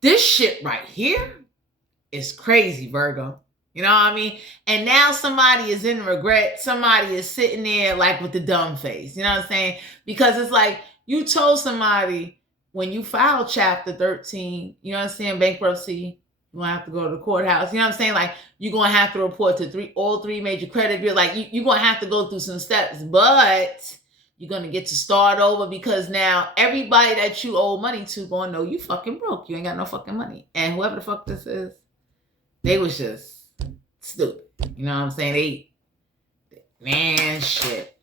This shit right here is crazy, Virgo. You know what I mean? And now somebody is in regret. Somebody is sitting there like with the dumb face. You know what I'm saying? Because it's like you told somebody when you filed chapter 13, you know what I'm saying, bankruptcy, you're going to have to go to the courthouse. You know what I'm saying? Like you're going to have to report to all three major credit bureaus. Like you're going to have to go through some steps, but you're going to get to start over because now everybody that you owe money to going to know you fucking broke. You ain't got no fucking money. And whoever the fuck this is, they was just stupid. You know what I'm saying? Man, shit.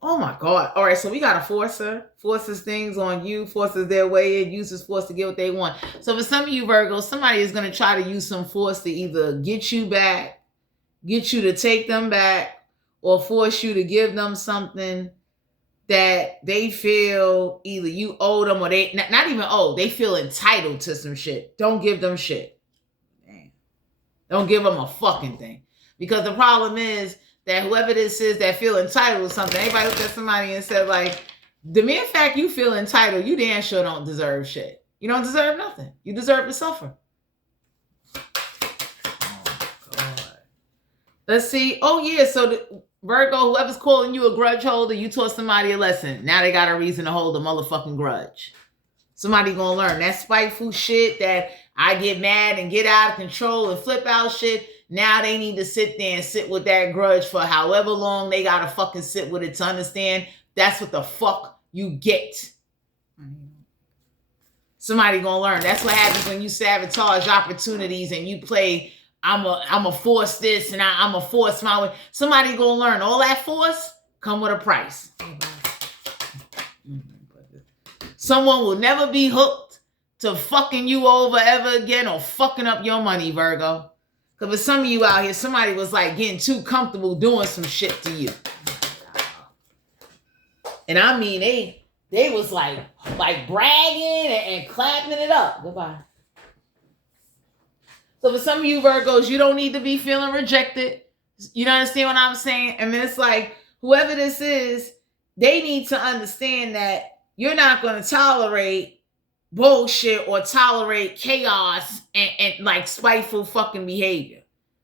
Oh my God. All right, so we got a forcer. Forces things on you, forces their way in, uses force to get what they want. So for some of you Virgos, somebody is going to try to use some force to either get you back, get you to take them back, or force you to give them something that they feel either you owe them or they, not even owe, they feel entitled to some shit. Don't give them shit. Don't give them a fucking thing. Because the problem is that whoever this is that feel entitled to something, everybody looked at somebody and said, like, the mere fact you feel entitled, you damn sure don't deserve shit. You don't deserve nothing. You deserve to suffer. Oh, God. Let's see. Oh, yeah. So, Virgo, whoever's calling you a grudge holder, you taught somebody a lesson. Now they got a reason to hold a motherfucking grudge. Somebody gonna learn that spiteful shit that I get mad and get out of control and flip out shit. Now they need to sit there and sit with that grudge for however long they gotta fucking sit with it to understand that's what the fuck you get. Somebody gonna learn. That's what happens when you sabotage opportunities and you play, I'm a force this and I'm a force my way. Somebody gonna learn. All that force come with a price. Someone will never be hooked to fucking you over ever again or fucking up your money, Virgo. Because for some of you out here, somebody was like getting too comfortable doing some shit to you. And I mean, they was like bragging and clapping it up. Goodbye. So for some of you Virgos, you don't need to be feeling rejected. You don't understand what I'm saying? I mean, it's like whoever this is, they need to understand that you're not going to tolerate bullshit or tolerate chaos and like spiteful fucking behavior.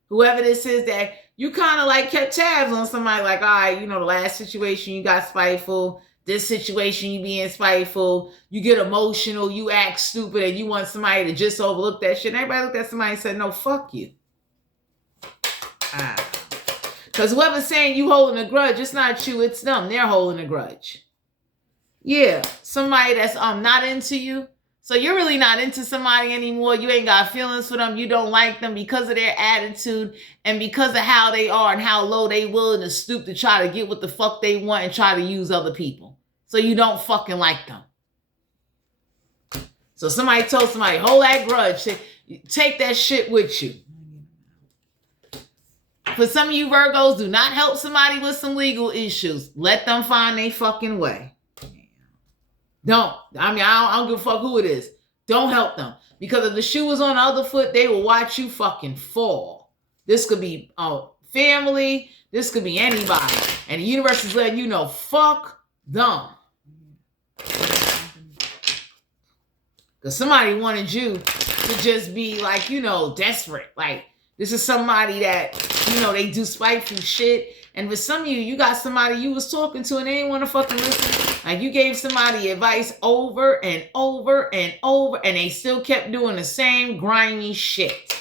Whoever this is that you kind of like kept tabs on somebody, like, all right, you know, the last situation you got spiteful, this situation you being spiteful, you get emotional, you act stupid, and you want somebody to just overlook that shit. And everybody looked at somebody and said, no, fuck you. Because whoever's saying you holding a grudge, it's not you, it's them. They're holding a grudge. Yeah, somebody that's not into you. So you're really not into somebody anymore. You ain't got feelings for them. You don't like them because of their attitude and because of how they are and how low they willing to stoop to try to get what the fuck they want and try to use other people. So you don't fucking like them. So somebody told somebody, hold that grudge. Take that shit with you. For some of you Virgos, do not help somebody with some legal issues. Let them find their fucking way. Don't. I mean, I don't give a fuck who it is. Don't help them. Because if the shoe was on the other foot, they will watch you fucking fall. This could be family. This could be anybody. And the universe is letting you know, fuck them. Because somebody wanted you to just be like, you know, desperate. Like, this is somebody that, you know, they do spiteful shit. And for some of you, you got somebody you was talking to and they didn't want to fucking listen. Like, you gave somebody advice over and over and over, and they still kept doing the same grimy shit.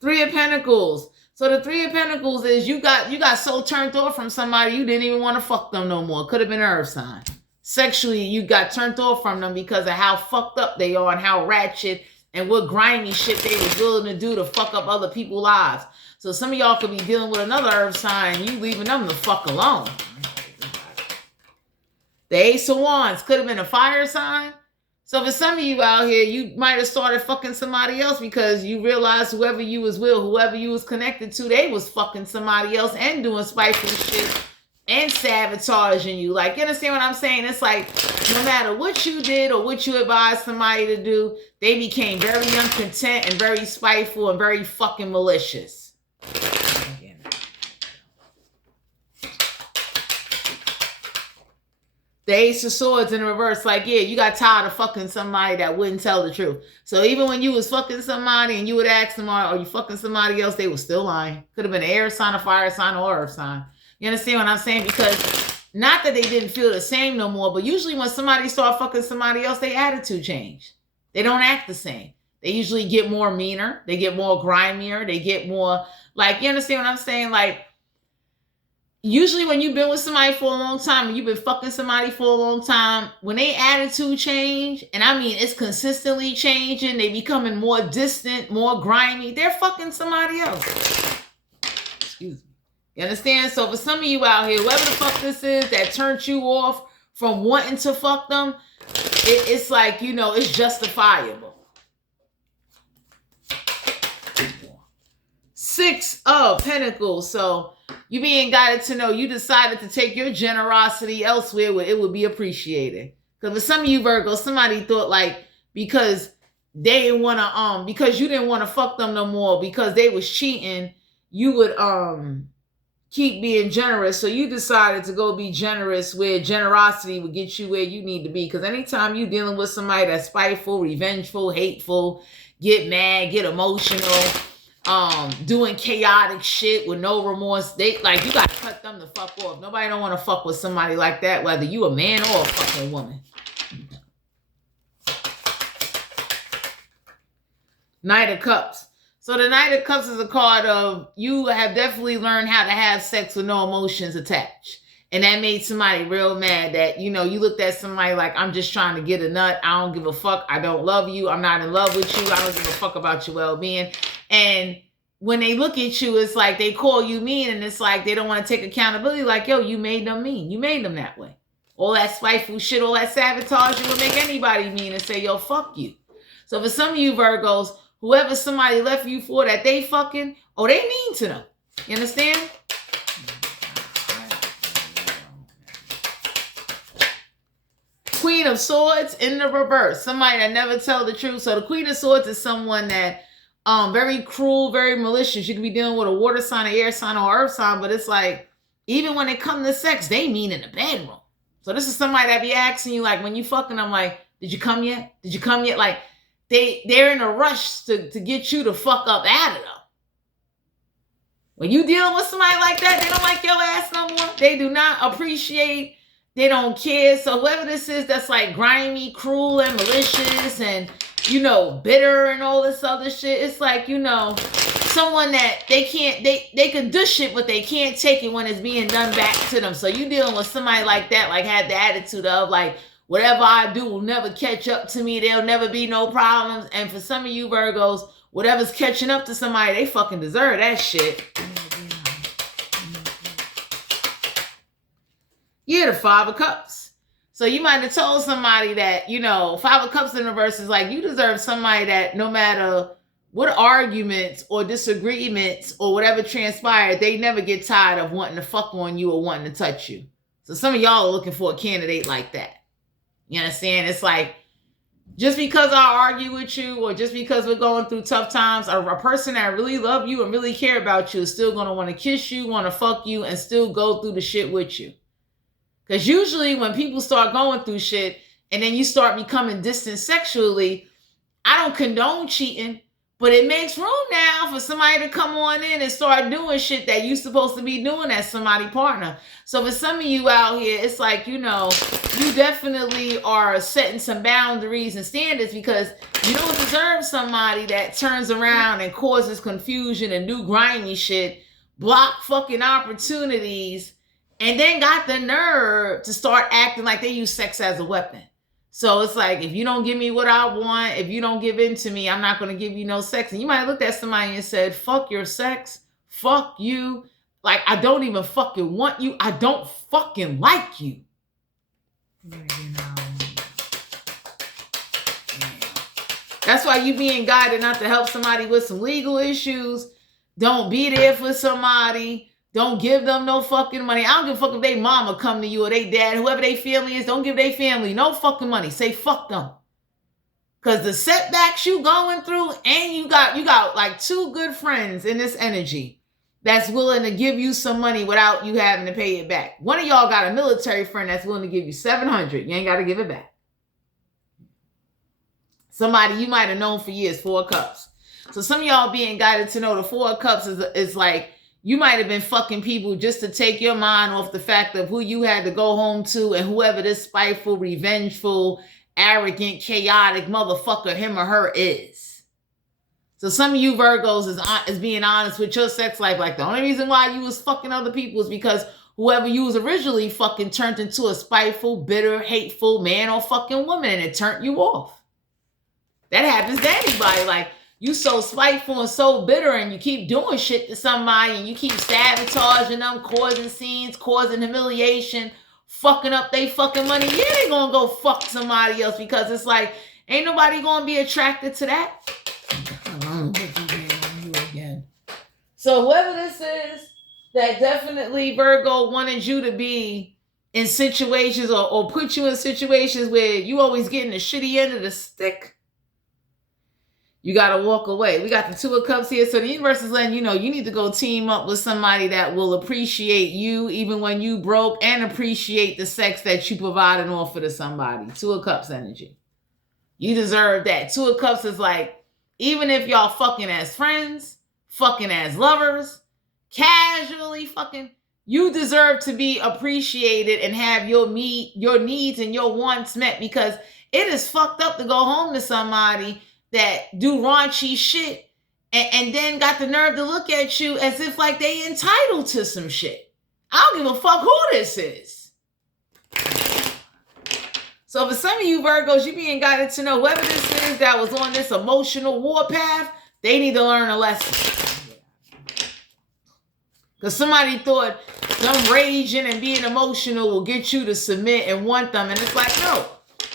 Three of Pentacles. So the Three of Pentacles is you got so turned off from somebody you didn't even want to fuck them no more. Could have been Earth sign. Sexually, you got turned off from them because of how fucked up they are and how ratchet and what grimy shit they were willing to do to fuck up other people's lives. So some of y'all could be dealing with another Earth sign, you leaving them the fuck alone. The Ace of Wands could have been a fire sign. So for some of you out here, you might have started fucking somebody else because you realized whoever you was with, whoever you was connected to, they was fucking somebody else and doing spiteful shit and sabotaging you. Like, you understand what I'm saying? It's like, no matter what you did or what you advised somebody to do, they became very uncontent and very spiteful and very fucking malicious. The Ace of Swords in reverse, like, yeah, you got tired of fucking somebody that wouldn't tell the truth. So even when you was fucking somebody and you would ask them, are you fucking somebody else, they were still lying. Could have been an air sign, a fire sign, or earth sign. You understand what I'm saying? Because not that they didn't feel the same no more, but usually when somebody start fucking somebody else, their attitude change. They don't act the same. They usually get more meaner. They get more grimier. They get more, like, you understand what I'm saying? Like, usually when you've been with somebody for a long time and you've been fucking somebody for a long time, when they attitude change, and I mean it's consistently changing, they becoming more distant, more grimy, they're fucking somebody else. Excuse me. You understand? So for some of you out here, whoever the fuck this is that turned you off from wanting to fuck them, it's like, you know, it's justifiable. Six of Pentacles. So you being guided to know you decided to take your generosity elsewhere where it would be appreciated. Because for some of you Virgos, somebody thought like because they didn't want to because you didn't want to fuck them no more because they was cheating, you would keep being generous. So you decided to go be generous where generosity would get you where you need to be. Because anytime you dealing with somebody that's spiteful, revengeful, hateful, get mad, get emotional, doing chaotic shit with no remorse, they like, you gotta cut them the fuck off. Nobody don't want to fuck with somebody like that, whether you a man or a fucking woman. Knight of Cups. So the Knight of Cups is a card of you have definitely learned how to have sex with no emotions attached. And that made somebody real mad that, you know, you looked at somebody like, I'm just trying to get a nut. I don't give a fuck. I don't love you. I'm not in love with you. I don't give a fuck about your well-being. And when they look at you, it's like they call you mean, and it's like they don't want to take accountability. Like, yo, you made them mean. You made them that way. All that spiteful shit, all that sabotage, it would make anybody mean and say, yo, fuck you. So for some of you Virgos, whoever somebody left you for that they fucking, oh, they mean to them. You understand? Queen of Swords in the reverse. Somebody that never tell the truth. So the Queen of Swords is someone that very cruel, very malicious. You could be dealing with a water sign, an air sign, or earth sign, but it's like even when it comes to sex, they mean in the bedroom. So this is somebody that be asking you, like, when you fucking, I'm like, did you come yet? Did you come yet? Like, they're in a rush to get you to fuck up out of them. When you dealing with somebody like that, they don't like your ass no more. They do not appreciate, they don't care. So whoever this is that's like grimy, cruel, and malicious, and, you know, bitter and all this other shit, it's like, you know, someone that they can dish it, but they can't take it when it's being done back to them. So you dealing with somebody like that, like, had the attitude of, like, whatever I do will never catch up to me. There'll never be no problems. And for some of you Virgos, whatever's catching up to somebody, they fucking deserve that shit. Yeah, the Five of Cups. So you might have told somebody that, you know, Five of Cups in reverse is like, you deserve somebody that no matter what arguments or disagreements or whatever transpired, they never get tired of wanting to fuck on you or wanting to touch you. So some of y'all are looking for a candidate like that. You understand? It's like, just because I argue with you or just because we're going through tough times, a person that really love you and really care about you is still going to want to kiss you, want to fuck you, and still go through the shit with you. Because usually when people start going through shit and then you start becoming distant sexually, I don't condone cheating, but it makes room now for somebody to come on in and start doing shit that you're supposed to be doing as somebody's partner. So for some of you out here, it's like, you know, you definitely are setting some boundaries and standards because you don't deserve somebody that turns around and causes confusion and do grimy shit, block fucking opportunities, and then got the nerve to start acting like they use sex as a weapon. So it's like, if you don't give me what I want, if you don't give in to me, I'm not going to give you no sex. And you might have looked at somebody and said, fuck your sex, fuck you. Like, I don't even fucking want you. I don't fucking like you. That's why you being guided not to help somebody with some legal issues. Don't be there for somebody. Don't give them no fucking money. I don't give a fuck if they mama come to you or they dad, whoever they family is. Don't give their family no fucking money. Say fuck them. Because the setbacks you going through, and you got like two good friends in this energy that's willing to give you some money without you having to pay it back. One of y'all got a military friend that's willing to give you $700. You ain't got to give it back. Somebody you might have known for years, Four of Cups. So some of y'all being guided to know the Four of Cups is like, you might have been fucking people just to take your mind off the fact of who you had to go home to and whoever this spiteful, revengeful, arrogant, chaotic motherfucker him or her is. So some of you Virgos is being honest with your sex life. Like, the only reason why you was fucking other people is because whoever you was originally fucking turned into a spiteful, bitter, hateful man or fucking woman, and it turned you off. That happens to anybody. Like, you so spiteful and so bitter and you keep doing shit to somebody and you keep sabotaging them, causing scenes, causing humiliation, fucking up they fucking money. Yeah, they gonna go fuck somebody else because it's like, ain't nobody gonna be attracted to that. So whoever this is that definitely Virgo wanted you to be in situations or put you in situations where you always getting the shitty end of the stick, you got to walk away. We got the Two of Cups here. So the universe is letting you know you need to go team up with somebody that will appreciate you even when you broke and appreciate the sex that you provide and offer to somebody. Two of Cups energy. You deserve that. Two of Cups is like, even if y'all fucking as friends, fucking as lovers, casually fucking, you deserve to be appreciated and have your needs and your wants met, because it is fucked up to go home to somebody that do raunchy shit and then got the nerve to look at you as if like they entitled to some shit. I don't give a fuck who this is. So for some of you Virgos, you being guided to know whoever this is that was on this emotional war path, they need to learn a lesson. Because somebody thought them raging and being emotional will get you to submit and want them. And it's like, no,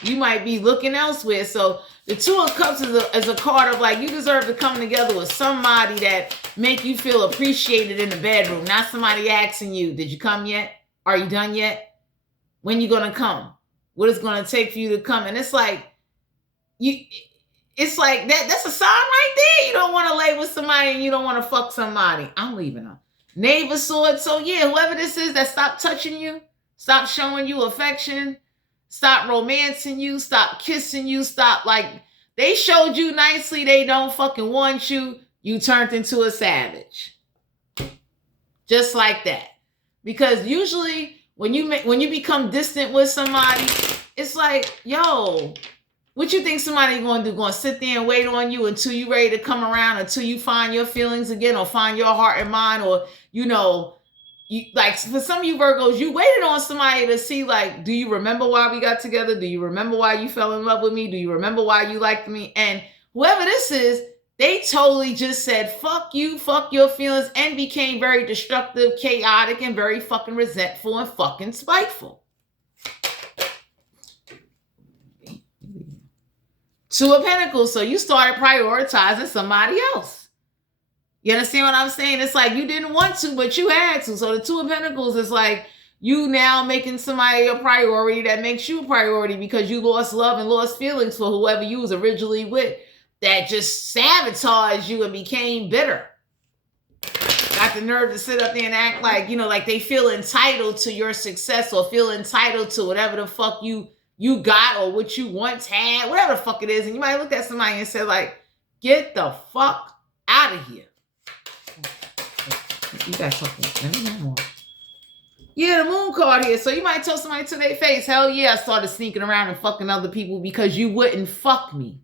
you might be looking elsewhere. So the Two of Cups is a card of like, you deserve to come together with somebody that make you feel appreciated in the bedroom. Not somebody asking you, did you come yet? Are you done yet? When you gonna come? What it's gonna take for you to come? And it's like, it's like that's a sign right there. You don't want to lay with somebody and you don't want to fuck somebody. I'm leaving them. Knave of Swords. So yeah, whoever this is that stopped touching you, stop showing you affection, stop romancing you, stop kissing you, stop like they showed you nicely they don't fucking want you, you turned into a savage. Just like that. Because usually when you become distant with somebody, it's like, yo, what you think somebody going to do? Going to sit there and wait on you until you ready to come around, until you find your feelings again, or find your heart and mind, or you like for some of you Virgos, you waited on somebody to see like, do you remember why we got together? Do you remember why you fell in love with me? Do you remember why you liked me? And whoever this is, they totally just said, fuck you, fuck your feelings, and became very destructive, chaotic, and very fucking resentful and fucking spiteful. Two of Pentacles. So you started prioritizing somebody else. You understand what I'm saying? It's like you didn't want to, but you had to. So the Two of Pentacles is like you now making somebody a priority that makes you a priority because you lost love and lost feelings for whoever you was originally with that just sabotaged you and became bitter. Got the nerve to sit up there and act like, like they feel entitled to your success or feel entitled to whatever the fuck you got or what you once had, whatever the fuck it is. And you might look at somebody and say like, get the fuck out of here. You got something. Yeah, the Moon card here. So you might tell somebody to their face, hell yeah, I started sneaking around and fucking other people because you wouldn't fuck me.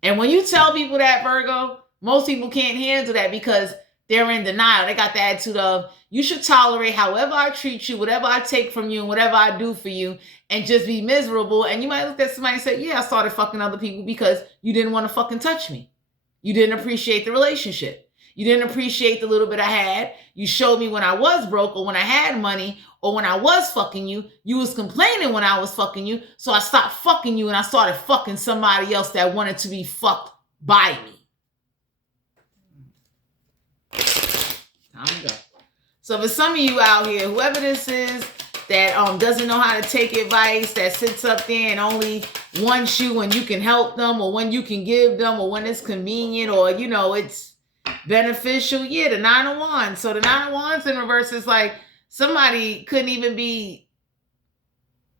And when you tell people that, Virgo, most people can't handle that because they're in denial. They got the attitude of, you should tolerate however I treat you, whatever I take from you, and whatever I do for you, and just be miserable. And you might look at somebody and say, yeah, I started fucking other people because you didn't want to fucking touch me. You didn't appreciate the relationship. You didn't appreciate the little bit I had. You showed me when I was broke or when I had money or when I was fucking you. You was complaining when I was fucking you. So I stopped fucking you and I started fucking somebody else that wanted to be fucked by me. Time to go. So for some of you out here, whoever this is that doesn't know how to take advice, that sits up there and only wants you when you can help them or when you can give them or when it's convenient or, it's beneficial. Yeah, the Nine of Wands. So the Nine of Wands in reverse is like somebody couldn't even be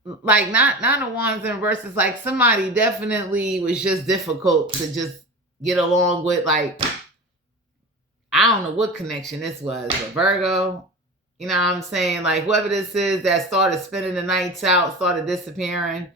like Nine of Wands in reverse is like somebody definitely was just difficult to just get along with. Like, I don't know what connection this was, but Virgo, you know what I'm saying? Like whoever this is that started spending the nights out, started disappearing,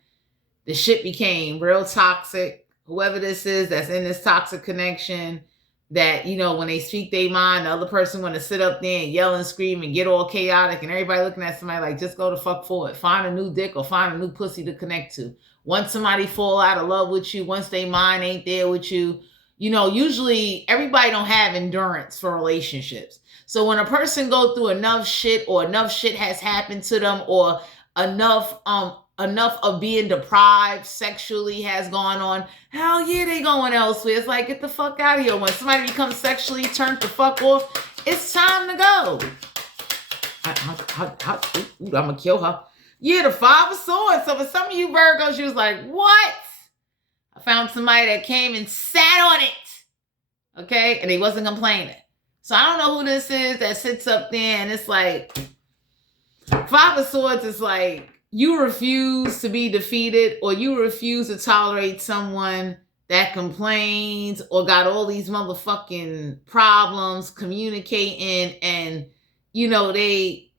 the shit became real toxic. Whoever this is that's in this toxic connection, that, when they speak their mind, the other person want to sit up there and yell and scream and get all chaotic and everybody looking at somebody like, just go the fuck forward. Find a new dick or find a new pussy to connect to. Once somebody fall out of love with you, once they mind ain't there with you, usually everybody don't have endurance for relationships. So when a person go through enough shit or enough shit has happened to them or enough of being deprived sexually has gone on, hell yeah, they going elsewhere. It's like, get the fuck out of here. When somebody becomes sexually turned the fuck off, it's time to go. I'm gonna kill her. Yeah, the Five of Swords. So for some of you Virgos, you was like, what? I found somebody that came and sat on it. Okay? And he wasn't complaining. So I don't know who this is that sits up there and it's like, Five of Swords is like, you refuse to be defeated or you refuse to tolerate someone that complains or got all these motherfucking problems communicating and, they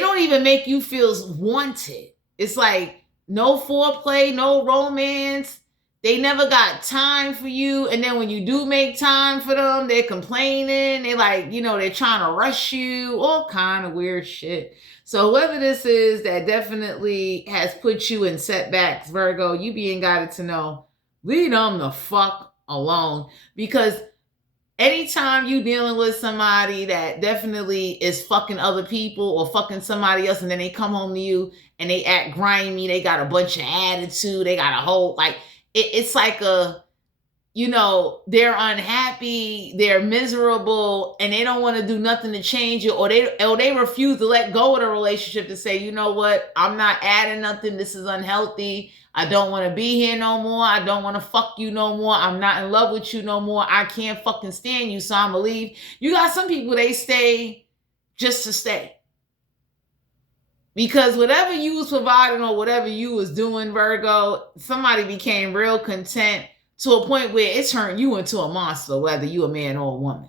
don't even make you feel wanted. It's like no foreplay, no romance. They never got time for you. And then when you do make time for them, they're complaining. They like, they're trying to rush you, all kind of weird shit. So whoever this is that definitely has put you in setbacks, Virgo, you being guided to know, leave them the fuck alone. Because anytime you dealing with somebody that definitely is fucking other people or fucking somebody else and then they come home to you and they act grimy, they got a bunch of attitude, they got a whole, like, it's like you know, they're unhappy, they're miserable, and they don't want to do nothing to change it, or they refuse to let go of the relationship to say, you know what, I'm not adding nothing. This is unhealthy. I don't want to be here no more. I don't want to fuck you no more. I'm not in love with you no more. I can't fucking stand you, so I'm gonna leave. You got some people, they stay just to stay. Because whatever you was providing or whatever you was doing, Virgo, somebody became real content to a point where it turned you into a monster, whether you a man or a woman.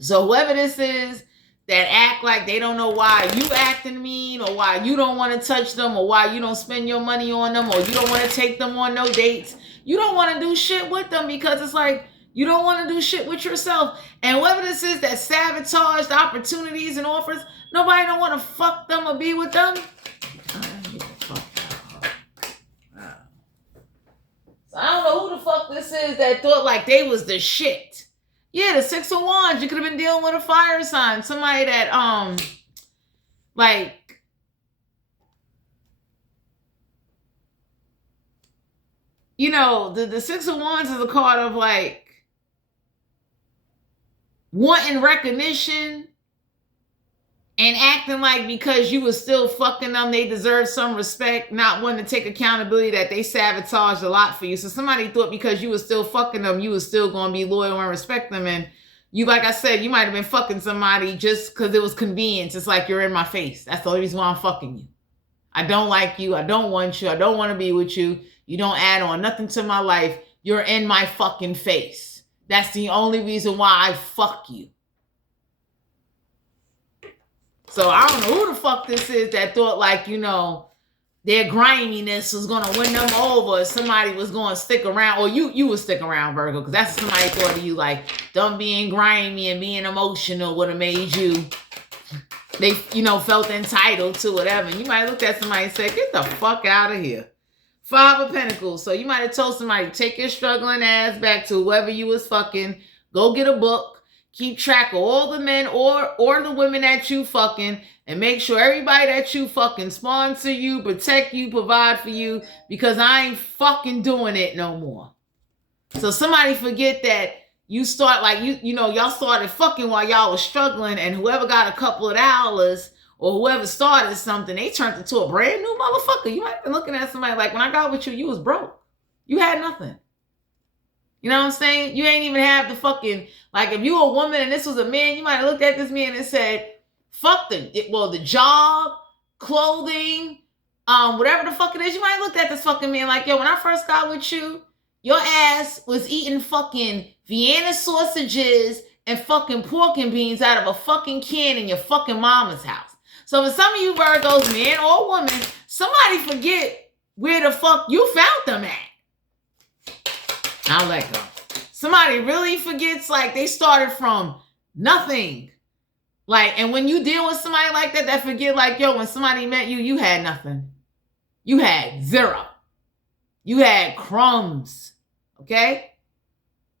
So whoever this is that act like they don't know why you acting mean, or why you don't want to touch them, or why you don't spend your money on them, or you don't want to take them on no dates, you don't want to do shit with them because it's like you don't want to do shit with yourself. And whoever this is that sabotaged opportunities and offers, nobody don't want to fuck them or be with them. So I don't know who the fuck this is that thought like they was the shit. Yeah, the 6 of Wands. You could have been dealing with a fire sign. Somebody that, like, you know, the 6 of Wands is a card of, like, wanting recognition and acting like because you was still fucking them, they deserve some respect, not wanting to take accountability that they sabotaged a lot for you. So somebody thought because you was still fucking them, you was still going to be loyal and respect them. And you, like I said, you might have been fucking somebody just because it was convenient. It's like you're in my face. That's the only reason why I'm fucking you. I don't like you. I don't want you. I don't want to be with you. You don't add on nothing to my life. You're in my fucking face. That's the only reason why I fuck you. So I don't know who the fuck this is that thought like, you know, their griminess was going to win them over. Somebody was going to stick around, or you would stick around, Virgo, because that's what somebody thought of you, like, them being grimy and being emotional would have made you, they, you know, felt entitled to whatever. And you might have looked at somebody and said, get the fuck out of here. 5 of Pentacles. So you might have told somebody, take your struggling ass back to whoever you was fucking, go get a book. Keep track of all the men or the women that you fucking, and make sure everybody that you fucking sponsor you, protect you, provide for you, because I ain't fucking doing it no more. So somebody forget that you start like, you know, y'all started fucking while y'all was struggling, and whoever got a couple of dollars or whoever started something, they turned into a brand new motherfucker. You might have been looking at somebody like, when I got with you, you was broke. You had nothing. You know what I'm saying? You ain't even have the fucking, like, if you a woman and this was a man, you might have looked at this man and said, fuck the job, clothing, whatever the fuck it is. You might have looked at this fucking man like, yo, when I first got with you, your ass was eating fucking Vienna sausages and fucking pork and beans out of a fucking can in your fucking mama's house. So for some of you Virgos, man or woman, somebody forget where the fuck you found them at. I'll let go. Somebody really forgets, like, they started from nothing. Like, and when you deal with somebody like that, that forget, like, yo, when somebody met you, you had nothing. You had zero. You had crumbs. Okay?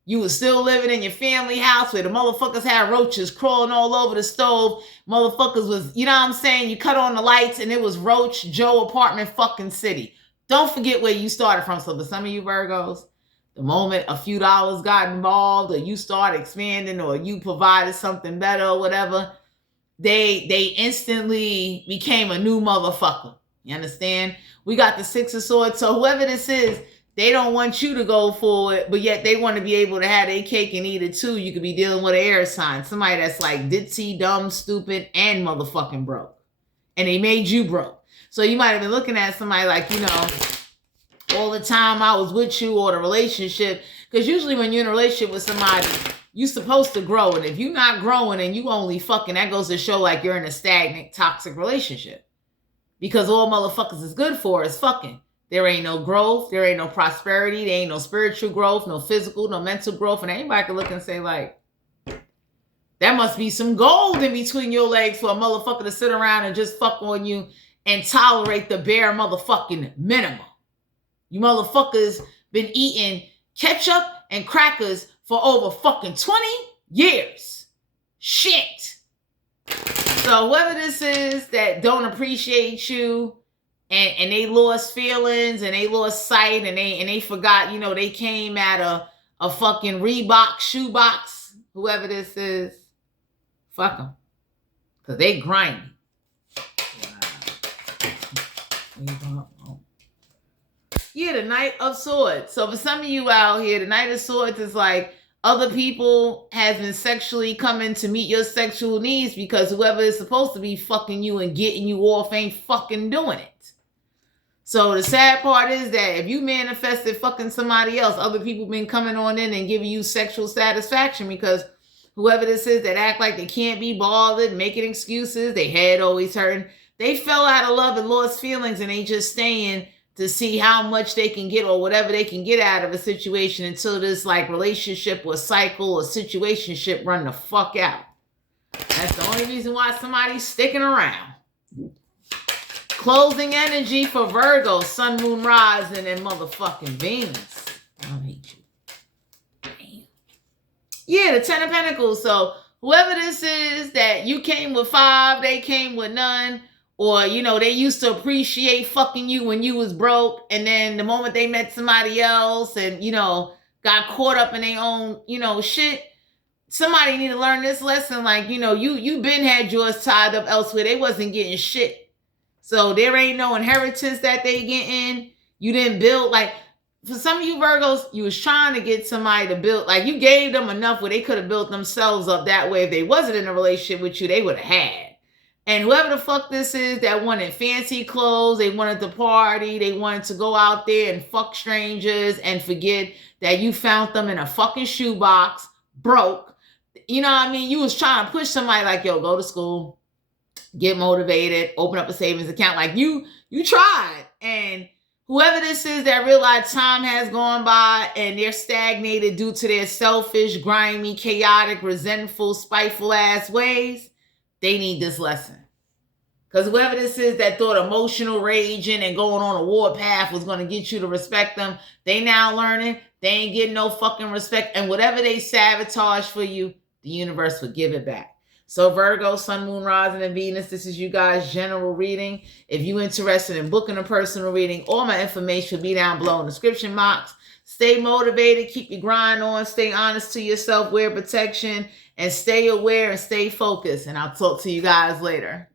You was still living in your family house where the motherfuckers had roaches crawling all over the stove. Motherfuckers was, you know what I'm saying? You cut on the lights and it was Roach Joe apartment fucking city. Don't forget where you started from. So for some of you Virgos, the moment a few dollars got involved, or you started expanding, or you provided something better or whatever, they instantly became a new motherfucker. You understand? We got the 6 of Swords. So whoever this is, they don't want you to go forward, but yet they want to be able to have their cake and eat it too. You could be dealing with an air sign. Somebody that's like ditzy, dumb, stupid, and motherfucking broke. And they made you broke. So you might have been looking at somebody like, you know, all the time I was with you, or the relationship. Because usually when you're in a relationship with somebody, you're supposed to grow. And if you're not growing and you only fucking, that goes to show like you're in a stagnant, toxic relationship. Because all motherfuckers is good for is fucking. There ain't no growth. There ain't no prosperity. There ain't no spiritual growth, no physical, no mental growth. And anybody can look and say like, that must be some gold in between your legs for a motherfucker to sit around and just fuck on you and tolerate the bare motherfucking minimum. You motherfuckers been eating ketchup and crackers for over fucking 20 years. Shit. So whoever this is that don't appreciate you, and they lost feelings and they lost sight, and they forgot, you know, they came at a fucking Reebok shoebox, whoever this is, fuck them. Because they grimy. Wow. Yeah, the Knight of Swords. So for some of you out here, the Knight of Swords is like other people has been sexually coming to meet your sexual needs because whoever is supposed to be fucking you and getting you off ain't fucking doing it. So the sad part is that if you manifested fucking somebody else, other people been coming on in and giving you sexual satisfaction because whoever this is that act like they can't be bothered, making excuses, they head always hurting, they fell out of love and lost feelings and they just staying to see how much they can get or whatever they can get out of a situation until this like relationship or cycle or situationship run the fuck out. That's the only reason why somebody's sticking around. Closing energy for Virgo, Sun, Moon, Rising, and motherfucking Venus. I hate you. Damn. Yeah, the Ten of Pentacles. So whoever this is that you came with 5, they came with none. Or, you know, they used to appreciate fucking you when you was broke. And then the moment they met somebody else and, you know, got caught up in their own, you know, shit. Somebody need to learn this lesson. Like, you know, you been had yours tied up elsewhere. They wasn't getting shit. So there ain't no inheritance that they getting. You didn't build, like, for some of you Virgos, you was trying to get somebody to build, like you gave them enough where they could have built themselves up that way. If they wasn't in a relationship with you, they would have had. And whoever the fuck this is that wanted fancy clothes, they wanted to party, they wanted to go out there and fuck strangers and forget that you found them in a fucking shoebox, broke. You know what I mean? You was trying to push somebody like, yo, go to school, get motivated, open up a savings account. Like you tried. And whoever this is that realized time has gone by and they're stagnated due to their selfish, grimy, chaotic, resentful, spiteful ass ways, they need this lesson. Because whoever this is that thought emotional raging and going on a war path was going to get you to respect them, they now learning they ain't getting no fucking respect. And whatever they sabotage for you, the universe will give it back. So Virgo, Sun, Moon, Rising, and Venus, this is you guys' general reading. If you're interested in booking a personal reading, all my information will be down below in the description box. Stay motivated, keep your grind on, stay honest to yourself, wear protection, and stay aware and stay focused. And I'll talk to you guys later.